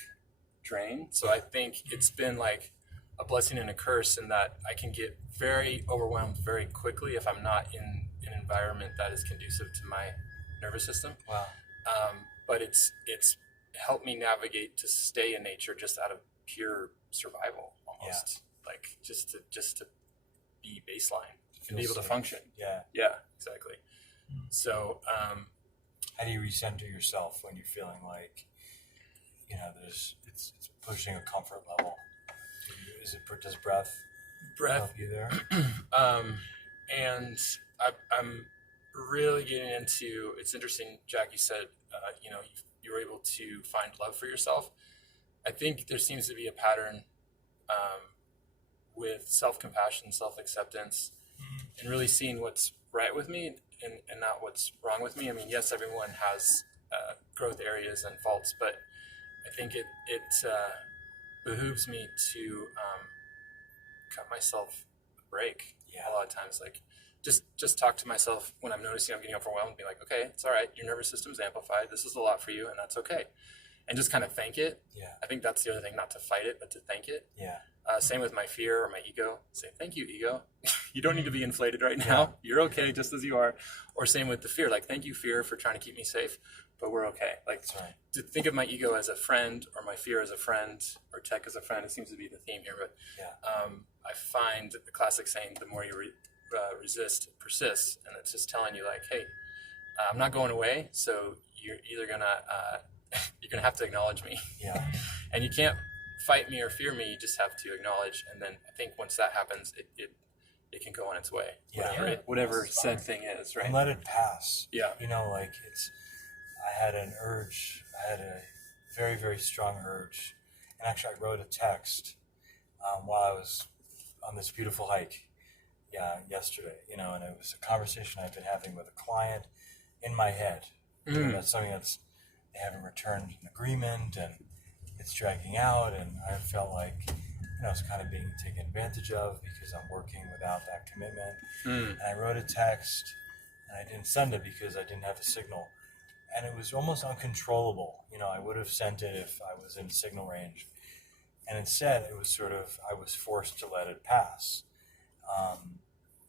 drain. So I think it's been like a blessing and a curse in that I can get very overwhelmed very quickly if I'm not in an environment that is conducive to my nervous system. Wow. But it's helped me navigate to stay in nature just out of pure survival, almost. Like just to be baseline and be able to function. Yeah, exactly. So how do you recenter yourself when you're feeling like it's pushing a comfort level? Does breath help you there? And I'm really getting into, it's interesting, Jack, you said, you were able to find love for yourself. I think there seems to be a pattern with self-compassion, self-acceptance, and really seeing what's right with me and not what's wrong with me. I mean, yes, everyone has growth areas and faults, but I think it behooves me to cut myself a break. A lot of times, like just talk to myself when I'm noticing I'm getting overwhelmed, be like, okay, it's all right. Your nervous system's amplified. This is a lot for you, and that's okay. And just kind of thank it. Yeah. I think that's the other thing, not to fight it, but to thank it. Yeah. Same with my fear or my ego. Say, thank you, ego. You don't need to be inflated right now. You're okay just as you are. Or same with the fear. Like, thank you, fear, for trying to keep me safe, but we're okay. Like, to think of my ego as a friend or my fear as a friend or tech as a friend, it seems to be the theme here. But I find the classic saying, the more you resist, it persists. And it's just telling you, like, hey, I'm not going away, so you're either going to... you're gonna have to acknowledge me. Yeah. And you can't fight me or fear me. You just have to acknowledge. And then I think once that happens, it can go on its way. Yeah. Whatever said thing is, right? And let it pass. Yeah. Like I had an urge. I had a very, very strong urge. And actually I wrote a text while I was on this beautiful hike yesterday, and it was a conversation I've been having with a client in my head. That's something they haven't returned an agreement, and it's dragging out, and I felt like I was kind of being taken advantage of because I'm working without that commitment. And I wrote a text, and I didn't send it because I didn't have a signal, and it was almost uncontrollable. I would have sent it if I was in signal range, and instead it was sort of, I was forced to let it pass.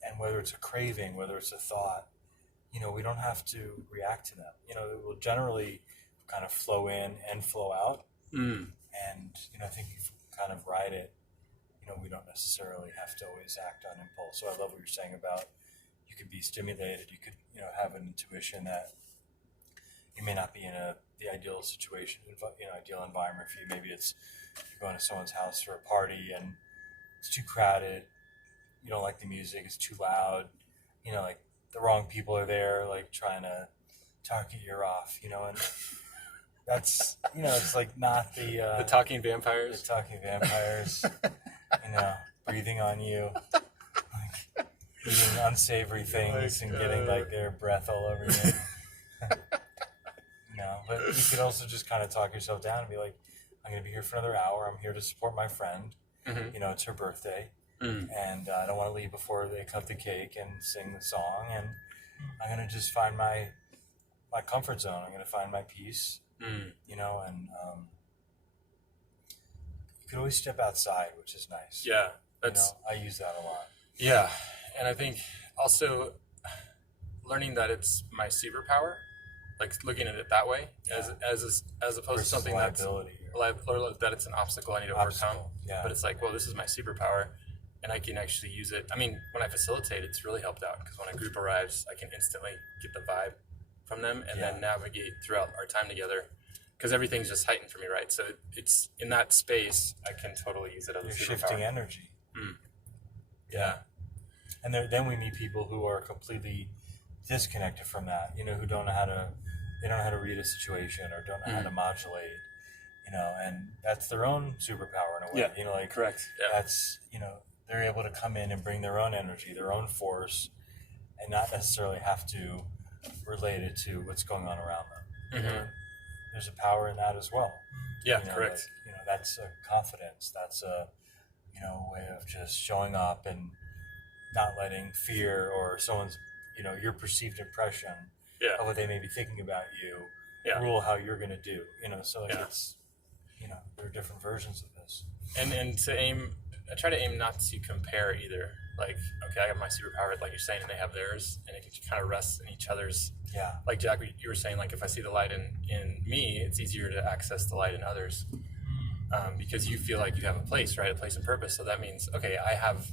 And whether it's a craving, whether it's a thought, we don't have to react to them. It will generally kind of flow in and flow out. And, I think if you kind of ride it, we don't necessarily have to always act on impulse. So I love what you're saying about you could be stimulated. You could, have an intuition that you may not be in the ideal situation, ideal environment for you. Maybe it's you're going to someone's house for a party and it's too crowded. You don't like the music. It's too loud. Like the wrong people are there, like trying to talk your ear off, and that's, it's like not the talking vampires. The talking vampires, breathing on you, like eating unsavory things and getting like their breath all over you. But you could also just kind of talk yourself down and be like, I'm going to be here for another hour. I'm here to support my friend. It's her birthday. And I don't want to leave before they cut the cake and sing the song. And I'm going to just find my comfort zone. I'm going to find my peace, and you could always step outside, which is nice. Yeah. I use that a lot. Yeah. And I think also learning that it's my superpower, like looking at it that way, as opposed to something that's or that it's an obstacle I need to overcome. Yeah. But it's like, well, this is my superpower. And I can actually use it. I mean, when I facilitate, it's really helped out because when a group arrives, I can instantly get the vibe from them and then navigate throughout our time together because everything's just heightened for me, right? So it's in that space, I can totally use it as a superpower. You're shifting energy. Yeah. And then we meet people who are completely disconnected from that, who don't know how to read a situation or don't know how to modulate, and that's their own superpower in a way. Yeah. Correct. Yeah. That's, they're able to come in and bring their own energy, their own force, and not necessarily have to relate it to what's going on around them. There's a power in that as well. Yeah, correct. Like, that's a confidence. That's a, way of just showing up and not letting fear or someone's, your perceived impression of what they may be thinking about you rule how you're going to do. So it's, there are different versions of this. And to aim. I try to aim not to compare either. Like, okay, I have my superpower, like you're saying, and they have theirs, and it can kind of rest in each other's. Yeah. Like, Jack, you were saying, like, if I see the light in me, it's easier to access the light in others because you feel like you have a place, right? A place and purpose. So that means, okay, I have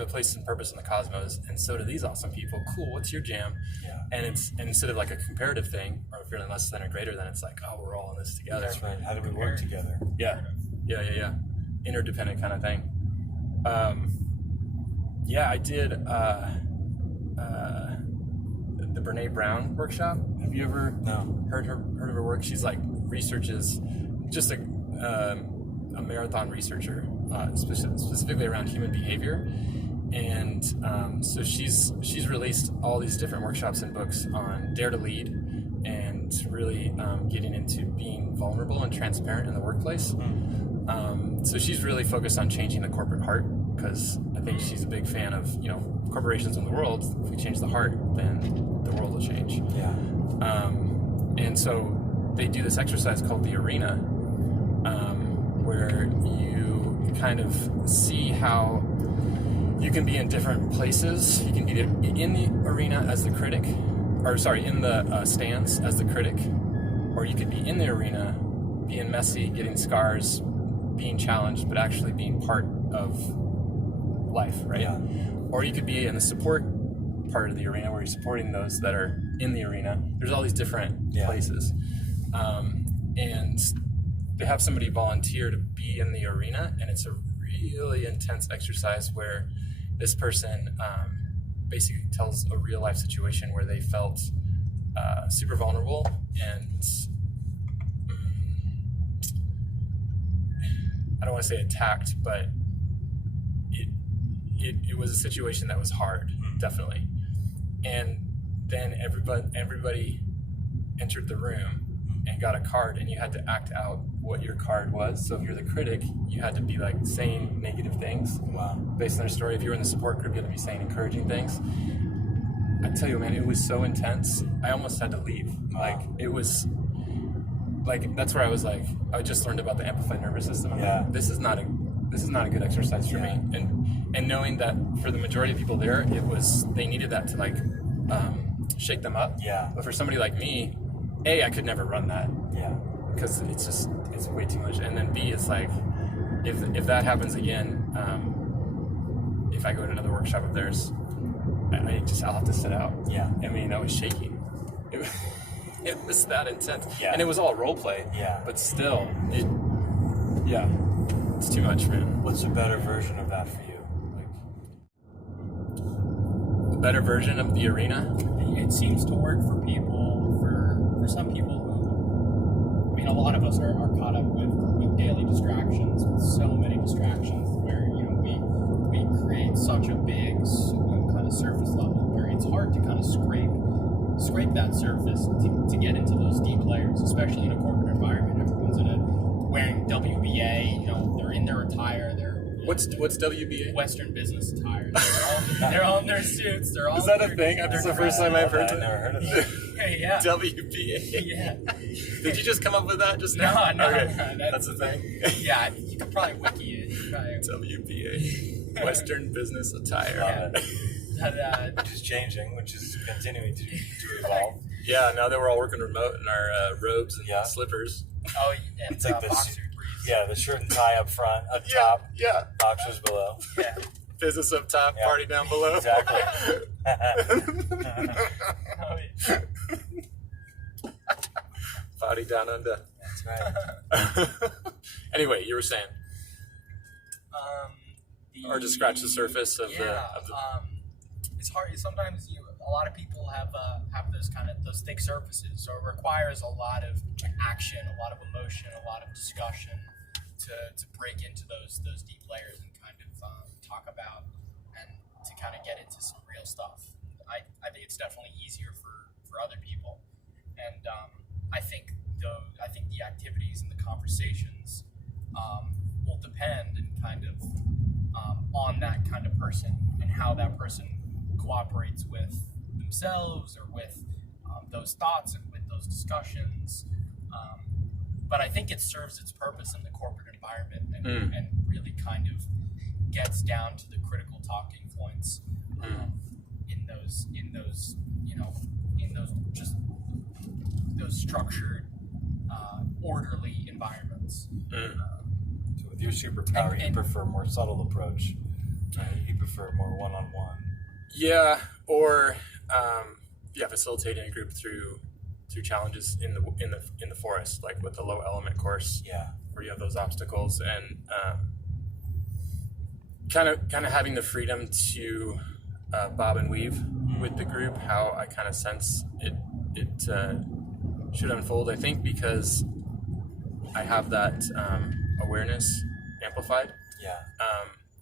a place and purpose in the cosmos, and so do these awesome people. Cool, what's your jam? Yeah. And instead of like a comparative thing or feeling less than or greater than, it's like, oh, we're all in this together. That's right. How do we work together? Yeah. Interdependent kind of thing. I did the Brene Brown workshop. Have you ever heard of her work? She's like researches just a marathon researcher, specifically around human behavior. And so she's released all these different workshops and books on Dare to Lead, and really getting into being vulnerable and transparent in the workplace. So she's really focused on changing the corporate heart, because I think she's a big fan of, corporations in the world. If we change the heart, then the world will change. Yeah. And so they do this exercise called the arena, where you kind of see how you can be in different places. You can be in the arena as the critic, in the stands as the critic, or you could be in the arena, being messy, getting scars, being challenged, but actually being part of life, right? Yeah. Or you could be in the support part of the arena, where you're supporting those that are in the arena. There's all these different places. And they have somebody volunteer to be in the arena, and it's a really intense exercise where this person basically tells a real life situation where they felt super vulnerable, and I don't want to say attacked, but it was a situation that was hard, definitely. And then everybody entered the room and got a card, and you had to act out what your card was. So if you're the critic, you had to be like saying negative things. Wow. Based on their story. If you were in the support group, you had to be saying encouraging things. I tell you, man, it was so intense. I almost had to leave. Wow. Like, it was like, that's where I was like, I just learned about the amplified nervous system. I'm like, this is not a good exercise for me. And knowing that for the majority of people there, they needed that to like shake them up. Yeah. But for somebody like me, A, I could never run that. Yeah. Because it's way too much. And then B, it's like, if that happens again, if I go to another workshop of theirs, I'll have to sit out. Yeah. I mean, I was shaking. It was that intense. Yeah. And it was all role play. Yeah. But still, it's too much, man. What's a better version of that for you? A better version of the arena? It seems to work for people, for some people who, I mean, a lot of us are caught up with daily distractions, with so many distractions, where, we create such a big kind of surface level where it's hard to kind of scrape that surface to get into those deep layers, especially in a corporate environment. Everyone's wearing WBA, they're in their attire, What's WBA? Western business attire. They're all in their suits. They're all. Is that a thing? That's the first time I've heard I've never heard of that. Yeah. WBA. Yeah. Did you just come up with that just now? No. Okay. That's a thing. Yeah, you could probably wiki it. WBA. Western business attire. Yeah. Which is changing, which is continuing to evolve. Yeah, now that we're all working remote in our robes and slippers. Oh, and it's like boxer briefs. Yeah, the shirt and tie up front, up top. Yeah. Boxers below. Yeah. Business up top, party down below. Exactly. Body down under. That's right. Anyway, you were saying. Or to scratch the surface of the. It's hard. Sometimes a lot of people have those thick surfaces, so it requires a lot of action, a lot of emotion, a lot of discussion to break into those deep layers and kind of talk about and to kind of get into some real stuff. I think it's definitely easier for other people, and I think the activities and the conversations will depend and kind of on that kind of person and how that person cooperates with themselves or with those thoughts and with those discussions. But I think it serves its purpose in the corporate environment and really kind of gets down to the critical talking points in those structured, orderly environments. So with your superpower, you prefer a more subtle approach. Right? You prefer more one-on-one. Yeah, or facilitating a group through challenges in the forest, like with the low element course. Yeah, where you have those obstacles and kind of having the freedom to bob and weave with the group, how I kind of sense it should unfold. I think because I have that awareness amplified,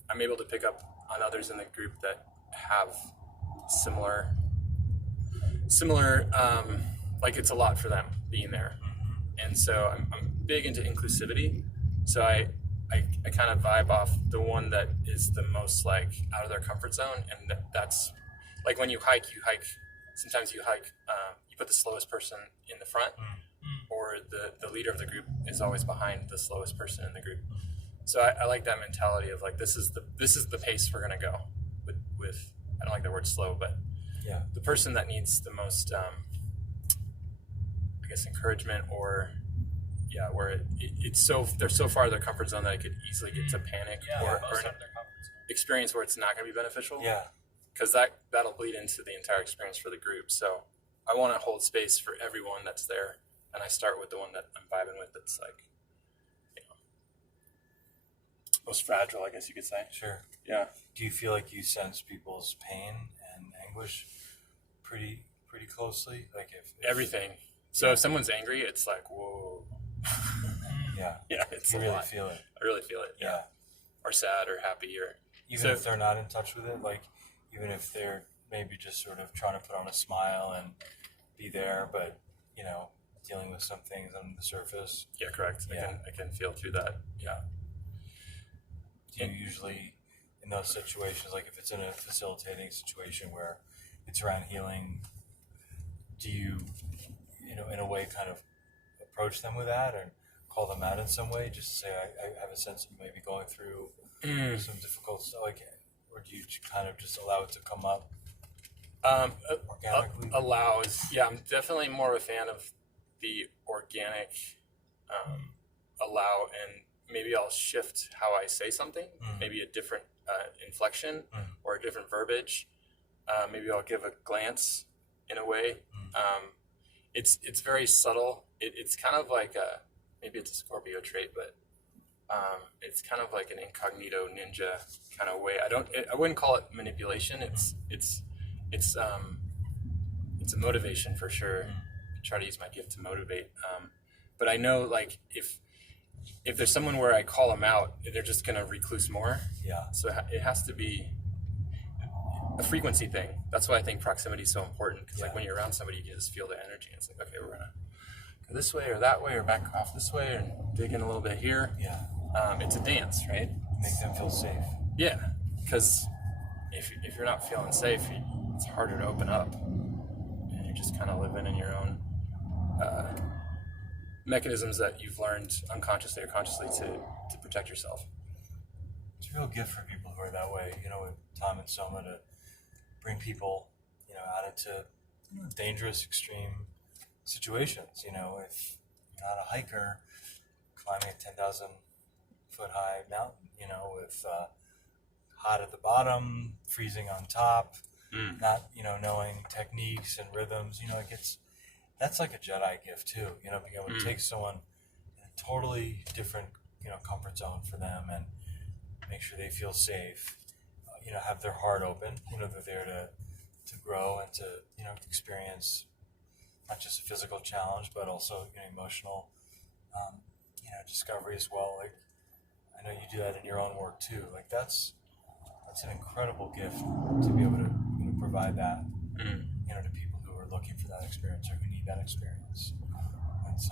I'm able to pick up on others in the group that have similar like it's a lot for them being there. And so I'm big into inclusivity. So I kind of vibe off the one that is the most like out of their comfort zone. And that's like when you hike, sometimes you put the slowest person in the front, or the leader of the group is always behind the slowest person in the group. So I like that mentality of like, this is the pace we're going to go with, I don't like the word slow, but the person that needs the most, I guess, encouragement, or where they're so far out of their comfort zone that it could easily get to panic or an experience where it's not going to be beneficial. Because that'll bleed into the entire experience for the group. So I want to hold space for everyone that's there, and I start with the one that I'm vibing with. That's like, most fragile, I guess you could say. Sure. Yeah. Do you feel like you sense people's pain and anguish pretty closely? Like if everything. So if someone's angry, it's like, whoa. It's you a really lot. feel it. I really feel it. Yeah. Or sad or happy or even if they're not in touch with it, like even if they're maybe just sort of trying to put on a smile and be there, but dealing with some things on the surface. Yeah, correct. I can feel through that. Yeah. Do you usually, in those situations, like if it's in a facilitating situation where it's around healing, do you, in a way kind of approach them with that and call them out in some way, just to say, I have a sense that you may be going through some difficult stuff, or do you kind of just allow it to come up organically? I'm definitely more of a fan of the organic allow, and maybe I'll shift how I say something, maybe a different inflection or a different verbiage. Maybe I'll give a glance in a way. It's very subtle. It's kind of like maybe it's a Scorpio trait, but it's kind of like an incognito ninja kind of way. I wouldn't call it manipulation. It's a motivation for sure. I try to use my gift to motivate. But I know like if there's someone where I call them out, they're just going to recluse more. Yeah. So it has to be a frequency thing. That's why I think proximity is so important, because like when you're around somebody, you just feel the energy. It's like, okay, we're going to go this way or that way or back off this way and dig in a little bit here. Yeah. It's a dance, right? Make them feel safe. Yeah, because if you're not feeling safe, it's harder to open up. And you're just kind of living in your own mechanisms that you've learned unconsciously or consciously to protect yourself. It's a real gift for people who are that way, with Tom and Soma, to bring people, out into dangerous, extreme situations. If you're not a hiker, climbing a 10,000 foot high mountain, with hot at the bottom, freezing on top, not, knowing techniques and rhythms, that's like a Jedi gift too, being able to take someone in a totally different, comfort zone for them and make sure they feel safe, have their heart open, they're there to grow and to, experience not just a physical challenge, but also emotional, discovery as well. Like, I know you do that in your own work too. Like that's an incredible gift to be able to provide that, to people who are looking for that experience or who need that experience. It's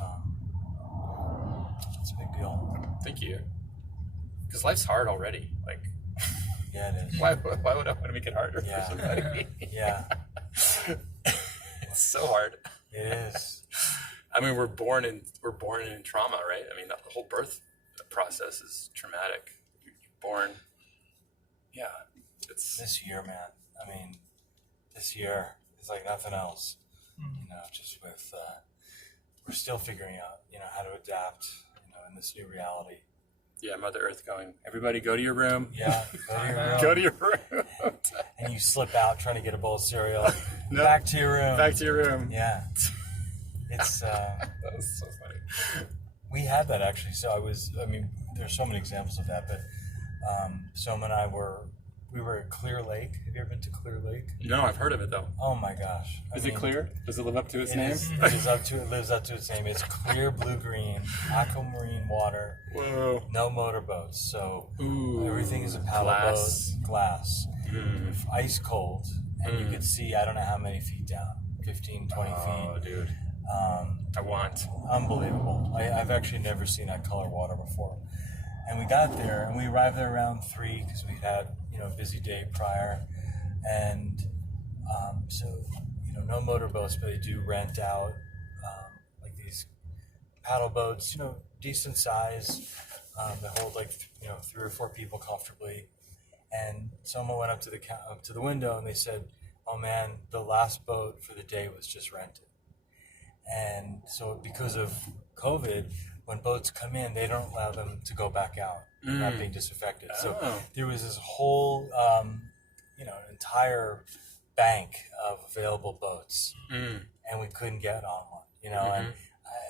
a big deal. Thank you. Because life's hard already. Like, yeah, it is. Why would I want to make it harder for somebody? Yeah. It's so hard. It is. I mean, we're born in trauma, right? I mean, the whole birth process is traumatic. You're born. Yeah. It's this year, man. I mean, this year is like nothing else. Just with we're still figuring out, how to adapt, in this new reality. Yeah, Mother Earth going, everybody go to your room. Yeah, go to your room. And you slip out trying to get a bowl of cereal. No. Back to your room. Back to your room. Yeah. It's that was so funny. We had that actually. So there's so many examples of that, but Soma and I we were at Clear Lake. Have you ever been to Clear Lake? No, I've heard of it though. Oh my gosh! Is it clear? Does it live up to its It name? lives up to its name. It's clear blue-green, aquamarine water. Whoa. No motorboats, so Ooh. everything is a paddle Glass. boat, glass, ice cold, and you Mm. could see I don't know how many feet down, 15, 20 Oh, feet. dude. I want. Unbelievable. I've actually never seen that color water before. And we got there, and we arrived there around 3 because we'd had a busy day prior, and so no motorboats, but they do rent out like these paddle boats, decent size. They hold like 3 or 4 people comfortably. And someone went up to the window and they said, "Oh man, the last boat for the day was just rented." And so because of COVID, when boats come in, they don't allow them to go back out, not being disinfected. So Oh. there was this whole, entire bank of available boats, and we couldn't get on one, and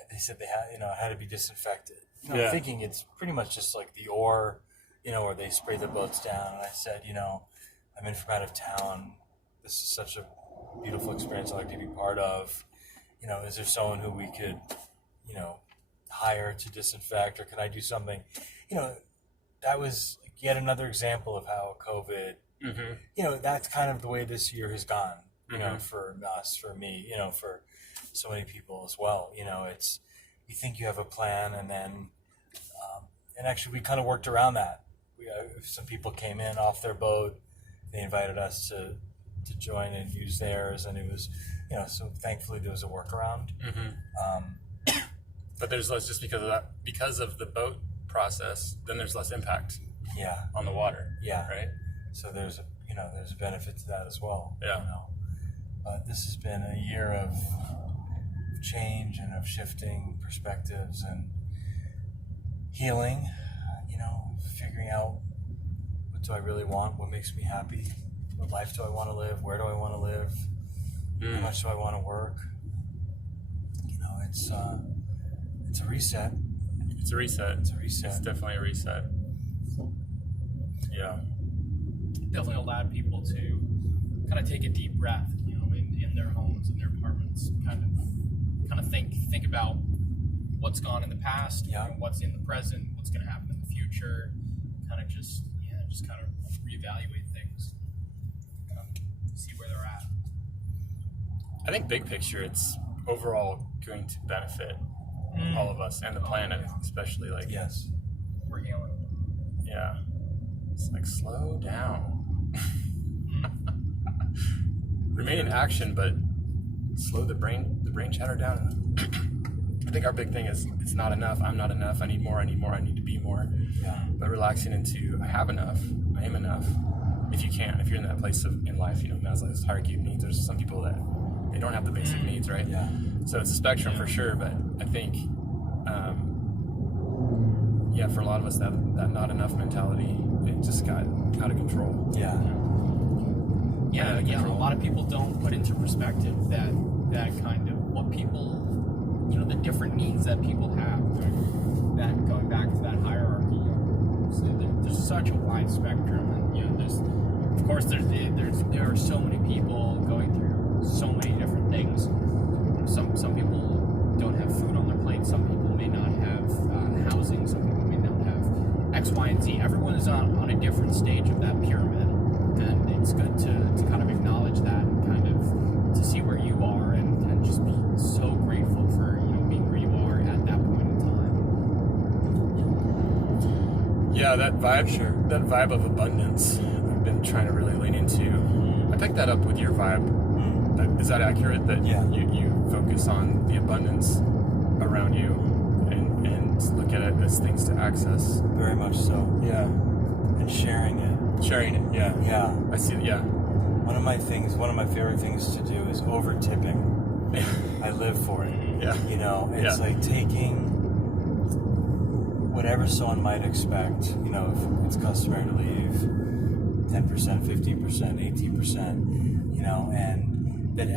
they said they had, it had to be disinfected. Yeah. I'm thinking it's pretty much just like the ore, where they spray the boats down. And I said, I'm in from out of town. This is such a beautiful experience I'd like to be part of. Is there someone who we could, hire to disinfect, or can I do something? That was yet another example of how COVID, that's kind of the way this year has gone, for us, for me, for so many people as well. It's, you think you have a plan, and then, and actually we kind of worked around that. Some people came in off their boat, they invited us to join and use theirs, and it was, so thankfully there was a workaround. But there's less just because of the boat process. Then there's less impact Yeah, on the water. yeah. Right. So there's a benefit to that as well. Yeah. But this has been a year of change and of shifting perspectives and healing. Figuring out, what do I really want? What makes me happy? What life do I want to live? Where do I want to live? How much do I want to work? It's a reset. It's a reset. It's a reset. It's definitely a reset. Yeah. Definitely allowed people to kind of take a deep breath, in their homes, in their apartments, kind of think about what's gone in the past, Yeah. what's in the present, what's going to happen in the future, kind of just kind of reevaluate things, see where they're at. I think big picture, it's overall going to benefit all of us and the planet, especially. Like, Yes. We're healing. yeah, it's like slow down. Remain in action, but slow the brain chatter down. I think our big thing is it's not enough. I'm not enough. I need more. I need to be more. Yeah. But relaxing into I have enough. I am enough. If you're in that place in life, Maslow's hierarchy of needs. There's some people that they don't have the basic needs, right? Yeah. So it's a spectrum for sure. But I think, for a lot of us, that not enough mentality, it just got out of control. Yeah. Yeah, a lot of people don't put into perspective that kind of what people, the different needs that people have. That going back to that hierarchy, so there's such a wide spectrum, and there are so many people going through so many different things. Some people don't have food on their plate. Some people may not have housing. Some people may not have X, Y, and Z. Everyone is on a different stage of that pyramid. And it's good to kind of acknowledge that and kind of to see where you are and just be so grateful for being where you are at that point in time. Yeah, that vibe of abundance, I've been trying to really lean into. I picked that up with your vibe. Is that accurate? That you focus on the abundance around you and look at it as things to access. Very much so. Yeah. And sharing it. Sharing it, yeah. Yeah. I see it, yeah. One of my favorite things to do is over tipping. I live for it. Yeah. It's like taking whatever someone might expect. If it's customary to leave 10%, 15%, 18%, and that the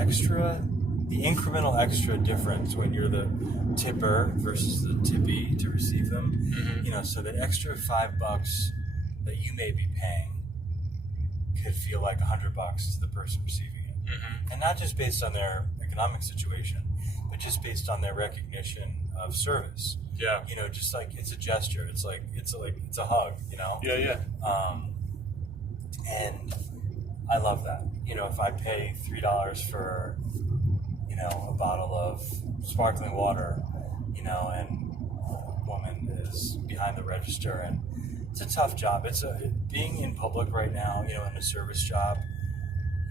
incremental extra difference when you're the tipper versus the tippy to receive them, so that extra $5 that you may be paying, could feel like $100 to the person receiving it. And not just based on their economic situation, but just based on their recognition of service. Yeah. You know, just like it's a gesture. It's a hug, you know? Yeah. And I love that. You know, if I pay $3 for, you know, a bottle of sparkling water, you know, and a woman is behind the register, and it's a tough job. Being in public right now, you know, in a service job,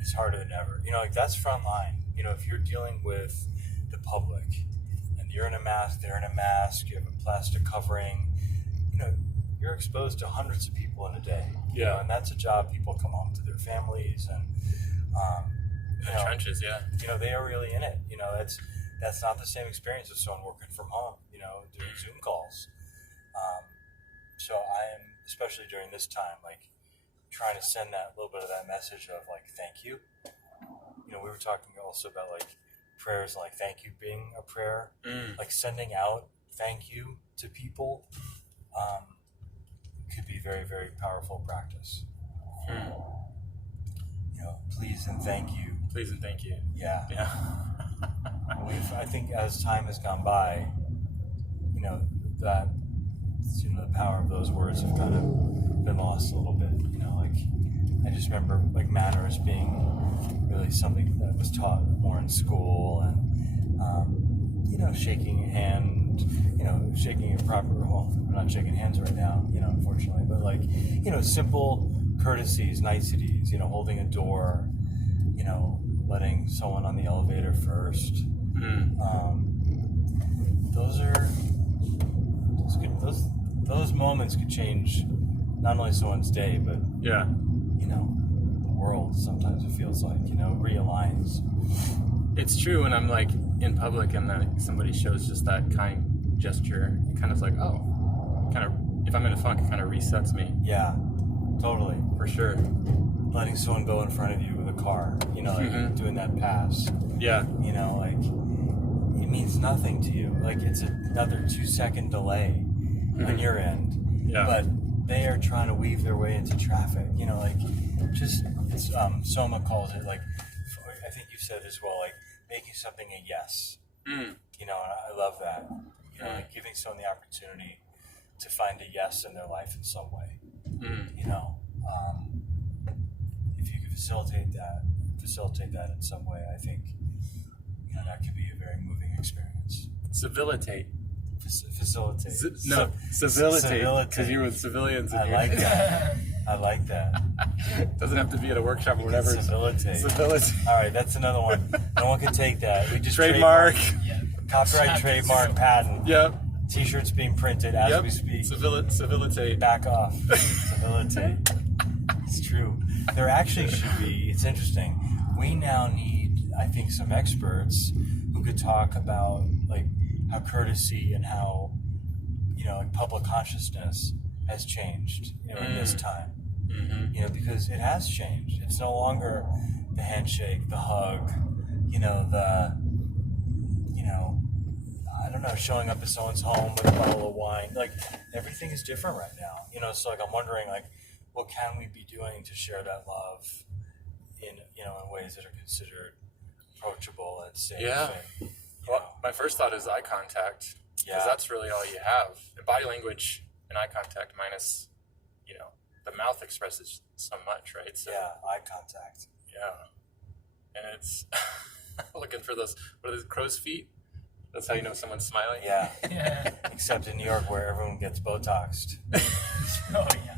it's harder than ever. You know, like that's front line. You know, if you're dealing with the public and you're in a mask, they're in a mask, you have a plastic covering, you know, you're exposed to hundreds of people in a day. You know, and that's a job. People come home to their families, and the trenches. Yeah. You know, they are really in it. You know, that's not the same experience as someone working from home. You know, doing Zoom calls. So I am, especially during this time, like trying to send that little bit of that message of like thank you. You know, we were talking also about like prayers, like thank you being a prayer, like sending out thank you to people. Could be very, very powerful practice. You know, please and thank you. Please and thank you. Yeah. Yeah. I think as time has gone by, you know, that, you know, the power of those words have kind of been lost a little bit. You know, like I just remember like manners being really something that was taught more in school, and you know, shaking a hand, you know, shaking a proper. Well, we're not shaking hands right now, you know, unfortunately, but like, you know, simple courtesies, niceties. You know, holding a door. You know, letting someone on the elevator first. Those moments could change not only someone's day, but Yeah. you know, the world. Sometimes it feels like, you know, realigns. It's true when I'm like in public and then somebody shows just that kind gesture, it kind of like, oh, kind of, if I'm in a funk, it kind of resets me. Yeah, totally. For sure. Letting someone go in front of you with a car, you know, like doing that pass, Yeah. you know, like it means nothing to you. Like it's another 2-second delay on your end. Yeah. But they are trying to weave their way into traffic, you know, like just, it's, Soma calls it like, I think you said as well, like making something a yes, you know, and I love that, you know, like giving someone the opportunity to find a yes in their life in some way, you know, if you can facilitate that in some way, I think, you know, that could be a very moving experience. Civilitate. Facilitate. Civility. Because you're with civilians. I like that. I like that. Doesn't have to be at a workshop or whatever. Civility. Civility. All right, that's another one. No one can take that. We just Trademark. Copyright, trademark, patent. Yep. T-shirts being printed as we speak. Civilitate. Back off. Civility. It's true. There actually should be. It's interesting. We now need, I think, some experts who could talk about like how courtesy and how, you know, like public consciousness has changed, you know, in this time. You know, because it has changed. It's no longer the handshake, the hug, you know, I don't know, showing up at someone's home with a bottle of wine. Like, everything is different right now. You know, so like I'm wondering, like, what can we be doing to share that love in, you know, in ways that are considered approachable and safe? Yeah. And, Well, my first thought is eye contact. Because that's really all you have. The body language and eye contact minus, you know, the mouth expresses so much, right? So, yeah, eye contact. Yeah. And it's looking for those, what are those, crow's feet? That's how you know someone's smiling? Yeah. Except in New York where everyone gets Botoxed. Oh, yeah.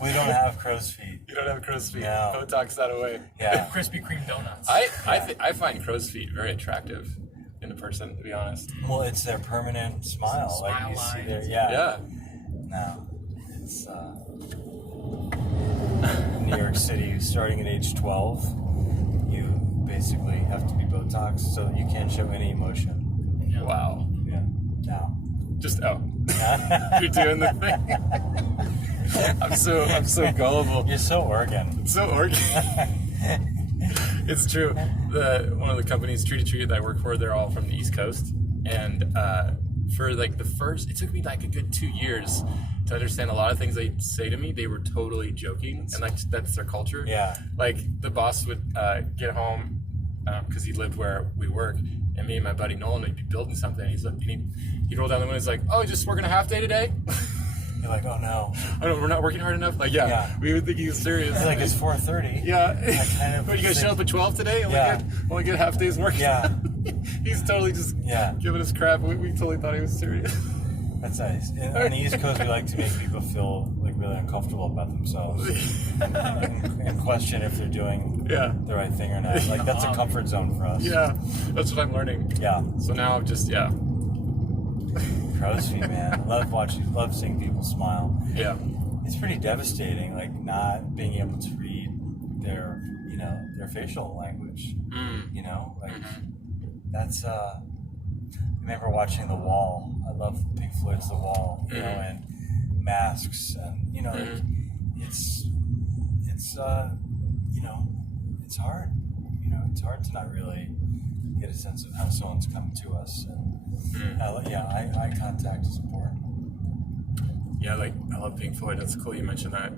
We don't have crow's feet. You don't have crow's feet. No. Botox that away. Yeah. Krispy Kreme donuts. I find crow's feet very attractive in a person, to be honest. Well, it's their permanent smile. Smile like you see lines. there. Yeah. No. It's New York City, starting at age 12, you basically have to be Botoxed so that you can't show any emotion. Yeah. Wow. Yeah. Now. Just, you're doing the thing. I'm so gullible. You're so Oregon. So Oregon. It's true. One of the companies, Tree to Tree, that I work for, they're all from the East Coast. And for like it took me like a good 2 years to understand a lot of things they'd say to me. They were totally joking, and like that's their culture. Yeah. Like the boss would get home because he lived where we work, and me and my buddy Nolan would be building something. He'd roll down the window. He's like, "Oh, just working a half day today." You're like, oh no. I don't. We're not working hard enough. Like, Yeah. we would think he was serious. It's like it's 4:30. Yeah. kind of But you guys show up at 12 today? Yeah. Only get half day's work. Yeah. He's totally just Yeah. giving us crap. We totally thought he was serious. That's nice. On the East Coast, we like to make people feel like really uncomfortable about themselves and question if they're doing Yeah. the right thing or not. Like that's a comfort zone for us. Yeah. That's what I'm learning. Yeah. So now I'm just, Crow's feet, man. Love seeing people smile. Yeah. It's pretty devastating, like not being able to read their facial language. You know, like that's. I remember watching The Wall. I love Pink Floyd's The Wall, you know, and Masks, and you know, like, it's it's hard. You know, it's hard to not really get a sense of how someone's come to us, and eye contact is important. Yeah, like I love Pink Floyd. That's cool you mentioned that.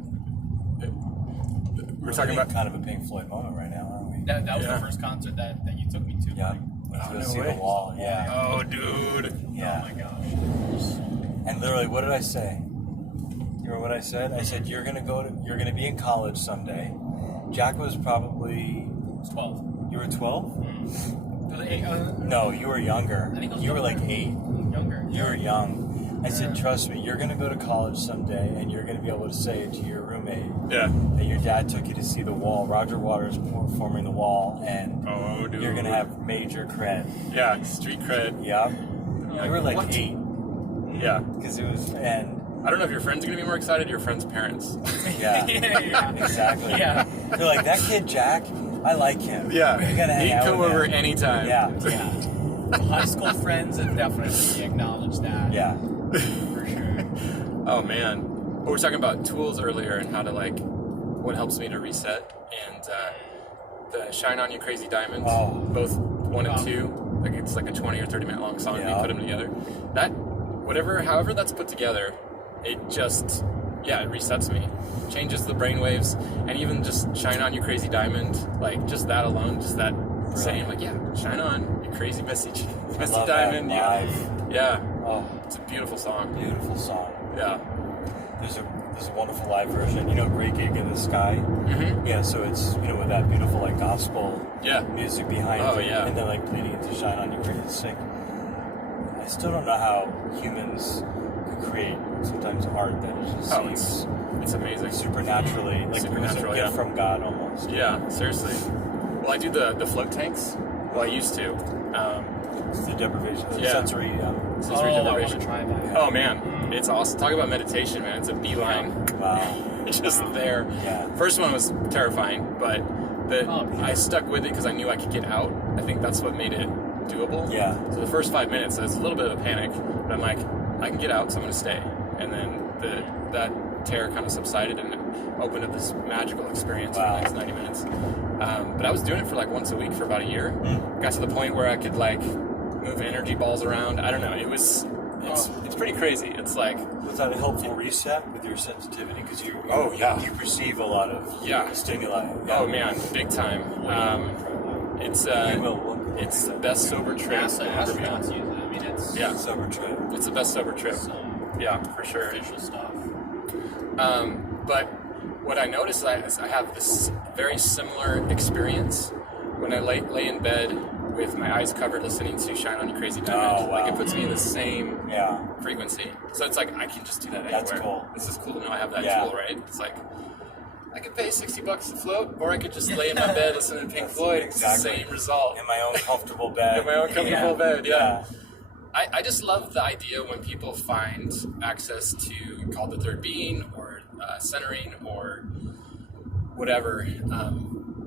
We're talking about kind of a Pink Floyd moment right now, aren't we? That was the first concert that you took me to. Yeah. Oh, To no see way. The Wall. Yeah. Oh, dude. Yeah. Oh my gosh. And literally, what did I say? You remember what I said? I said you're gonna be in college someday. Jack was probably. I was 12. You were 12? Was it 8? No, you were younger. I think I was You were like younger. 8. Younger. You were young. I said, trust me, you're gonna go to college someday, and you're gonna be able to say to your roommate Yeah. that your dad took you to see The Wall. Roger Waters performing The Wall, and Oh, dude. you're gonna have major cred. Yeah, street cred. Yep. You were like What? 8 Yeah. because it was and. I don't know if your friends are going to be more excited or your friends' parents. Yeah, Yeah. exactly. Yeah. They're like, that kid Jack, I like him. Yeah. We gotta hang He'd out come with over him. anytime. Yeah, Yeah. High school friends have definitely acknowledged that. yeah. For sure. Oh, man. We were talking about tools earlier and how to, like, what helps me to reset. And the Shine On You Crazy Diamonds, Oh. both 1 and Wow. 2, like it's like a 20 or 30 minute long song. Yeah. You put them together. However that's put together, it just, it resets me. Changes the brainwaves, and even just Shine On You Crazy Diamond, like just that alone, just that saying, like, shine on, you crazy messy love that diamond. live. Yeah. Oh, It's a beautiful song. beautiful song. Yeah. There's a wonderful live version. You know, Great Gig in the Sky. Mm-hmm. Yeah, so it's with that beautiful like gospel Yeah. music behind Oh, it, yeah. and then like bleeding into Shine On You Crazy. It's like I still don't know how humans could create sometimes art that just Oh, seems it's amazing. supernaturally, like it was a Supernatural, gift yeah. from God almost. Yeah, seriously. Well, I do the float tanks. Well, I used to. It's the deprivation, the Yeah. sensory. Sensory I want deprivation. to try that. Oh man, it's awesome. Talk about meditation, man. It's a beeline. Wow. It's just there. Yeah. First one was terrifying, but I stuck with it because I knew I could get out. I think that's what made it doable. Yeah. So the first 5 minutes, there's a little bit of a panic, but I'm like, I can get out, so I'm going to stay. And then that terror kind of subsided, and it opened up this magical experience Wow. for the next 90 minutes. But I was doing it for like once a week for about a year. Got to the point where I could like move energy balls around. I don't know. It's pretty crazy. It's like, Was that a helpful reset with your sensitivity? Because you perceive a lot of stimuli. oh man, big time. It's You will. it's the best sober trip NASA I've ever been on. astronauts use it. I mean, it's Yeah, Sober trip. it's the best sober trip. some Yeah, for sure. official stuff. But what I noticed is I have this very similar experience when I lay in bed with my eyes covered listening to Shine On You Crazy Diamond. Oh, wow. Like it puts me in the same Yeah. frequency. So it's like I can just do that anywhere. That's cool. This is cool to know I have that Yeah. tool, right? It's like I could pay $60 to float, or I could just lay in my bed listening to Pink That's Floyd. exactly. It's the same result. In my own comfortable bed. In my own comfortable bed, yeah. Yeah. I just love the idea when people find access to call the third being or centering or whatever,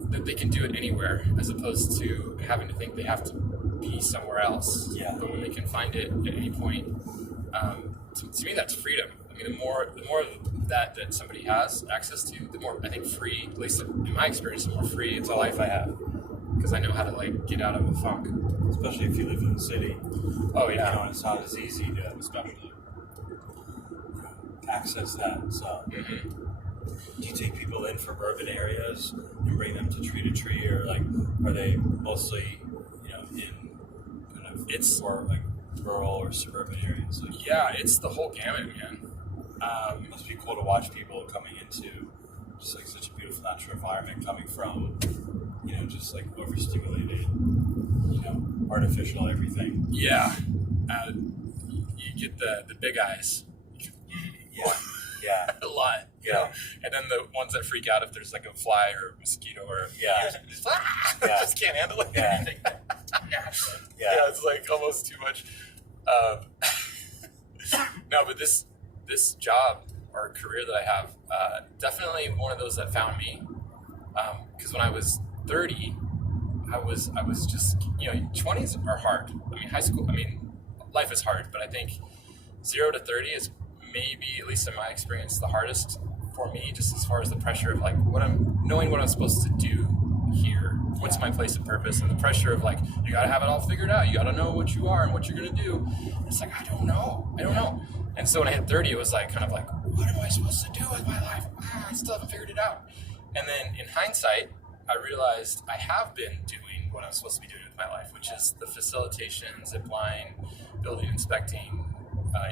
that they can do it anywhere as opposed to having to think they have to be somewhere else. Yeah. But when they can find it at any point, to me that's freedom. I mean, the more of that somebody has access to, the more I think free, at least in my experience, the more free it's a life I have because I know how to like get out of a funk. especially if you live in the city. Oh You yeah. know, and it's not as easy to Especially. access that. So, Mhm. do you take people in from urban areas and bring them to Tree to Tree, or like are they mostly, in kind of or like rural or suburban areas? Like, Yeah, it's the whole gamut, man. it must be cool to watch people coming into just like such a beautiful natural environment, coming from just like overstimulated, artificial everything. Yeah. You get the big eyes Yeah, a lot. yeah, And then the ones that freak out if there's like a fly or a mosquito or Yeah. just, Yeah. just can't handle it. Yeah. Naturally. yeah. It's like almost too much. No, but this job or career that I have, definitely one of those that found me. Because when I was 30, I was just 20s are hard. I mean, high school. I mean, life is hard, but I think 0 to 30 is maybe, at least in my experience, the hardest for me. Just as far as the pressure of like knowing what I'm supposed to do here. What's my place of purpose, and the pressure of like you gotta have it all figured out. You gotta know what you are and what you're gonna do. It's like I don't know. And so when I hit 30, it was like kind of like, what am I supposed to do with my life? I still haven't figured it out. And then in hindsight, I realized I have been doing what I'm supposed to be doing with my life, which is the facilitation, zipline, building, inspecting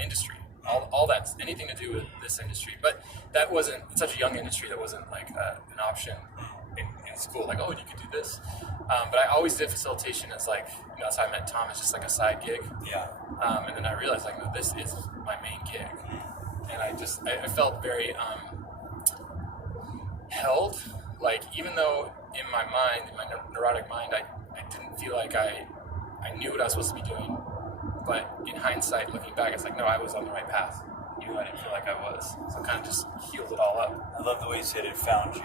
industry. All that's anything to do with this industry. But that wasn't, it's such a young industry, that wasn't like an option in school. Like, oh, you could do this. But I always did facilitation as like, that's how I met Tom, as just like a side gig. Yeah. And then I realized like, no, this is my main gig. And I felt very held. Like, even though in my mind, in my neurotic mind, I didn't feel like I knew what I was supposed to be doing. But in hindsight, looking back, it's like, no, I was on the right path. Even though I didn't feel like I was. So it kind of just healed it all up. I love the way you said it found you.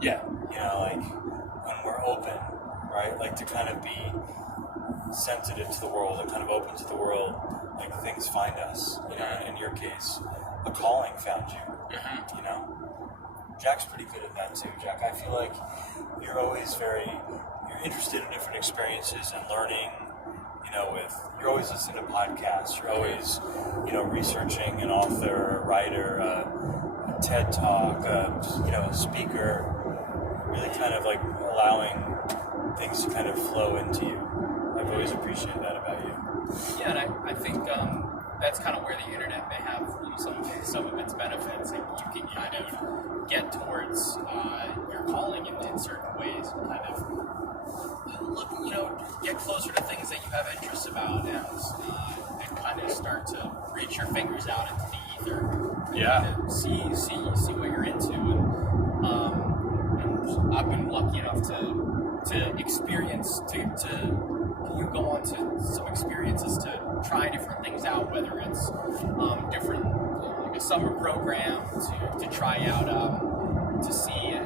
Yeah. Like when we're open, right? Like to kind of be sensitive to the world and kind of open to the world, like things find us. In your case, a calling found you. Jack's pretty good at that too. Jack, I feel like you're always you're interested in different experiences and learning. You're always listening to podcasts. You're always, researching an author, a writer, a TED Talk, a speaker. Really kind of like allowing things to kind of flow into you. I've always appreciated that about you. Yeah, and I think that's kind of where the internet may have some of its benefits. Like you can kind of get towards your calling in certain ways, and kind of look, get closer to things that you have interests about, and kind of start to reach your fingers out into the ether. And Yeah. kind of see what you're into, and I've been lucky enough to experience you go on to some experiences to try different things out, whether it's different, like a summer program to try out, to see,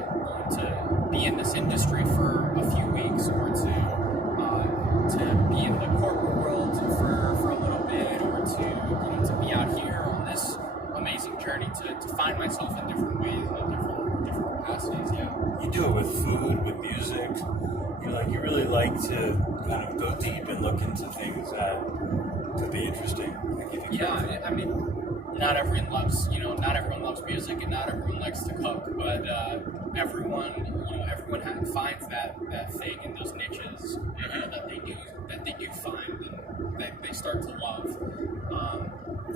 to be in this industry for a few weeks, or to be in the corporate world for a little bit, or to be out here on this amazing journey to find myself in different ways and in different capacities. Yeah. You do it with food, with music. You really like to kind of go deep and look into things that could be interesting. Yeah, I mean, not everyone loves music, and not everyone likes to cook, but everyone finds that thing in those niches that they do find, and that they start to love.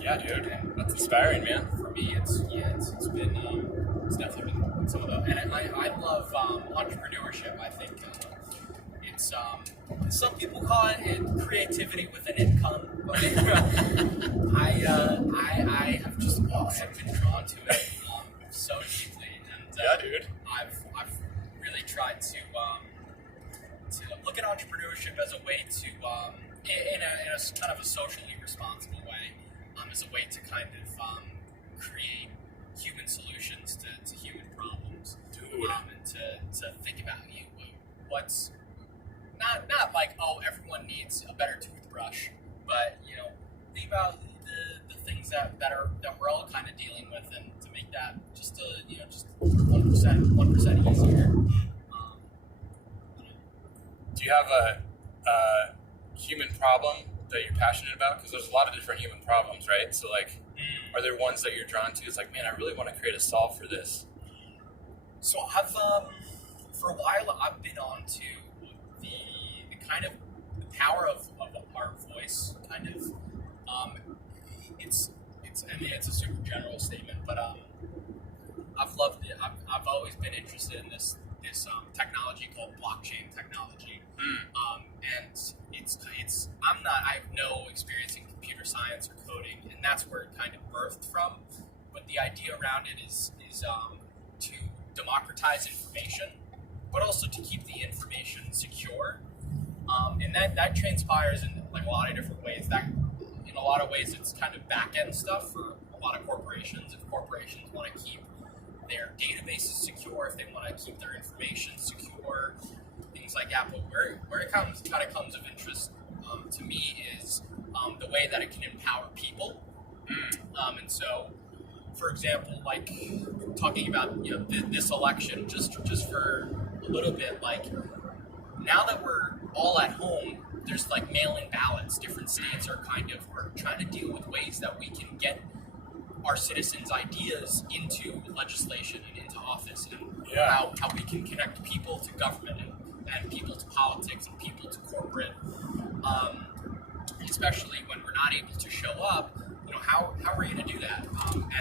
Yeah, dude. That's inspiring, man. For me, it's definitely been some of the, and I love entrepreneurship. I think it's some people call it creativity with an income, but I have just been drawn to it so deeply, and Yeah, dude. I've really tried to look at entrepreneurship as a way to in a kind of a socially responsible way, as a way to kind of create human solutions to human problems, Dude. and to think about what's not like, oh, everyone needs a better toothbrush, but think about the things that we're all kind of dealing with, and to make that just 1% easier. Do you have a human problem that you're passionate about? Because there's a lot of different human problems, right? So like, are there ones that you're drawn to? It's like, man, I really want to create a solve for this. So I've for a while I've been on to the kind of the power of our voice, kind of. It's I mean it's a super general statement, but I've loved it. I've always been interested in this technology called blockchain technology, and I have no experience in computer science or coding, and that's where it kind of birthed from. But the idea around it is to democratize information, but also to keep the information secure, and that transpires in like a lot of different ways. That in a lot of ways it's kind of back end stuff for a lot of corporations. If corporations want to keep their databases secure, if they want to keep their information secure, things like that. But where it kind of comes of interest to me is the way that it can empower people. And so, for example, like talking about this election, just for a little bit, like now that we're all at home, there's like mail-in ballots. Different states are trying to deal with ways that we can get our citizens' ideas into legislation and into office, and how we can connect people to government and people to politics and people to corporate, especially when we're not able to show up. How are we going to do that?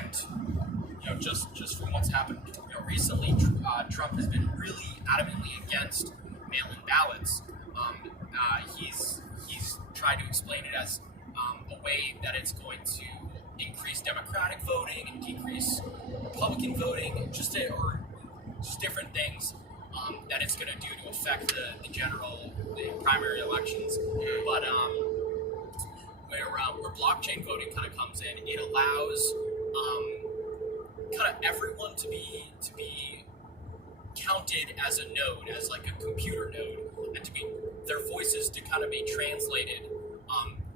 And just from what's happened recently, Trump has been really adamantly against mail-in ballots. He's tried to explain it as a way that it's going to increase Democratic voting and decrease Republican voting, just different things that it's going to do to affect the primary elections. But where blockchain voting kind of comes in, it allows kind of everyone to be counted as a node, as like a computer node, and to be their voices to kind of be translated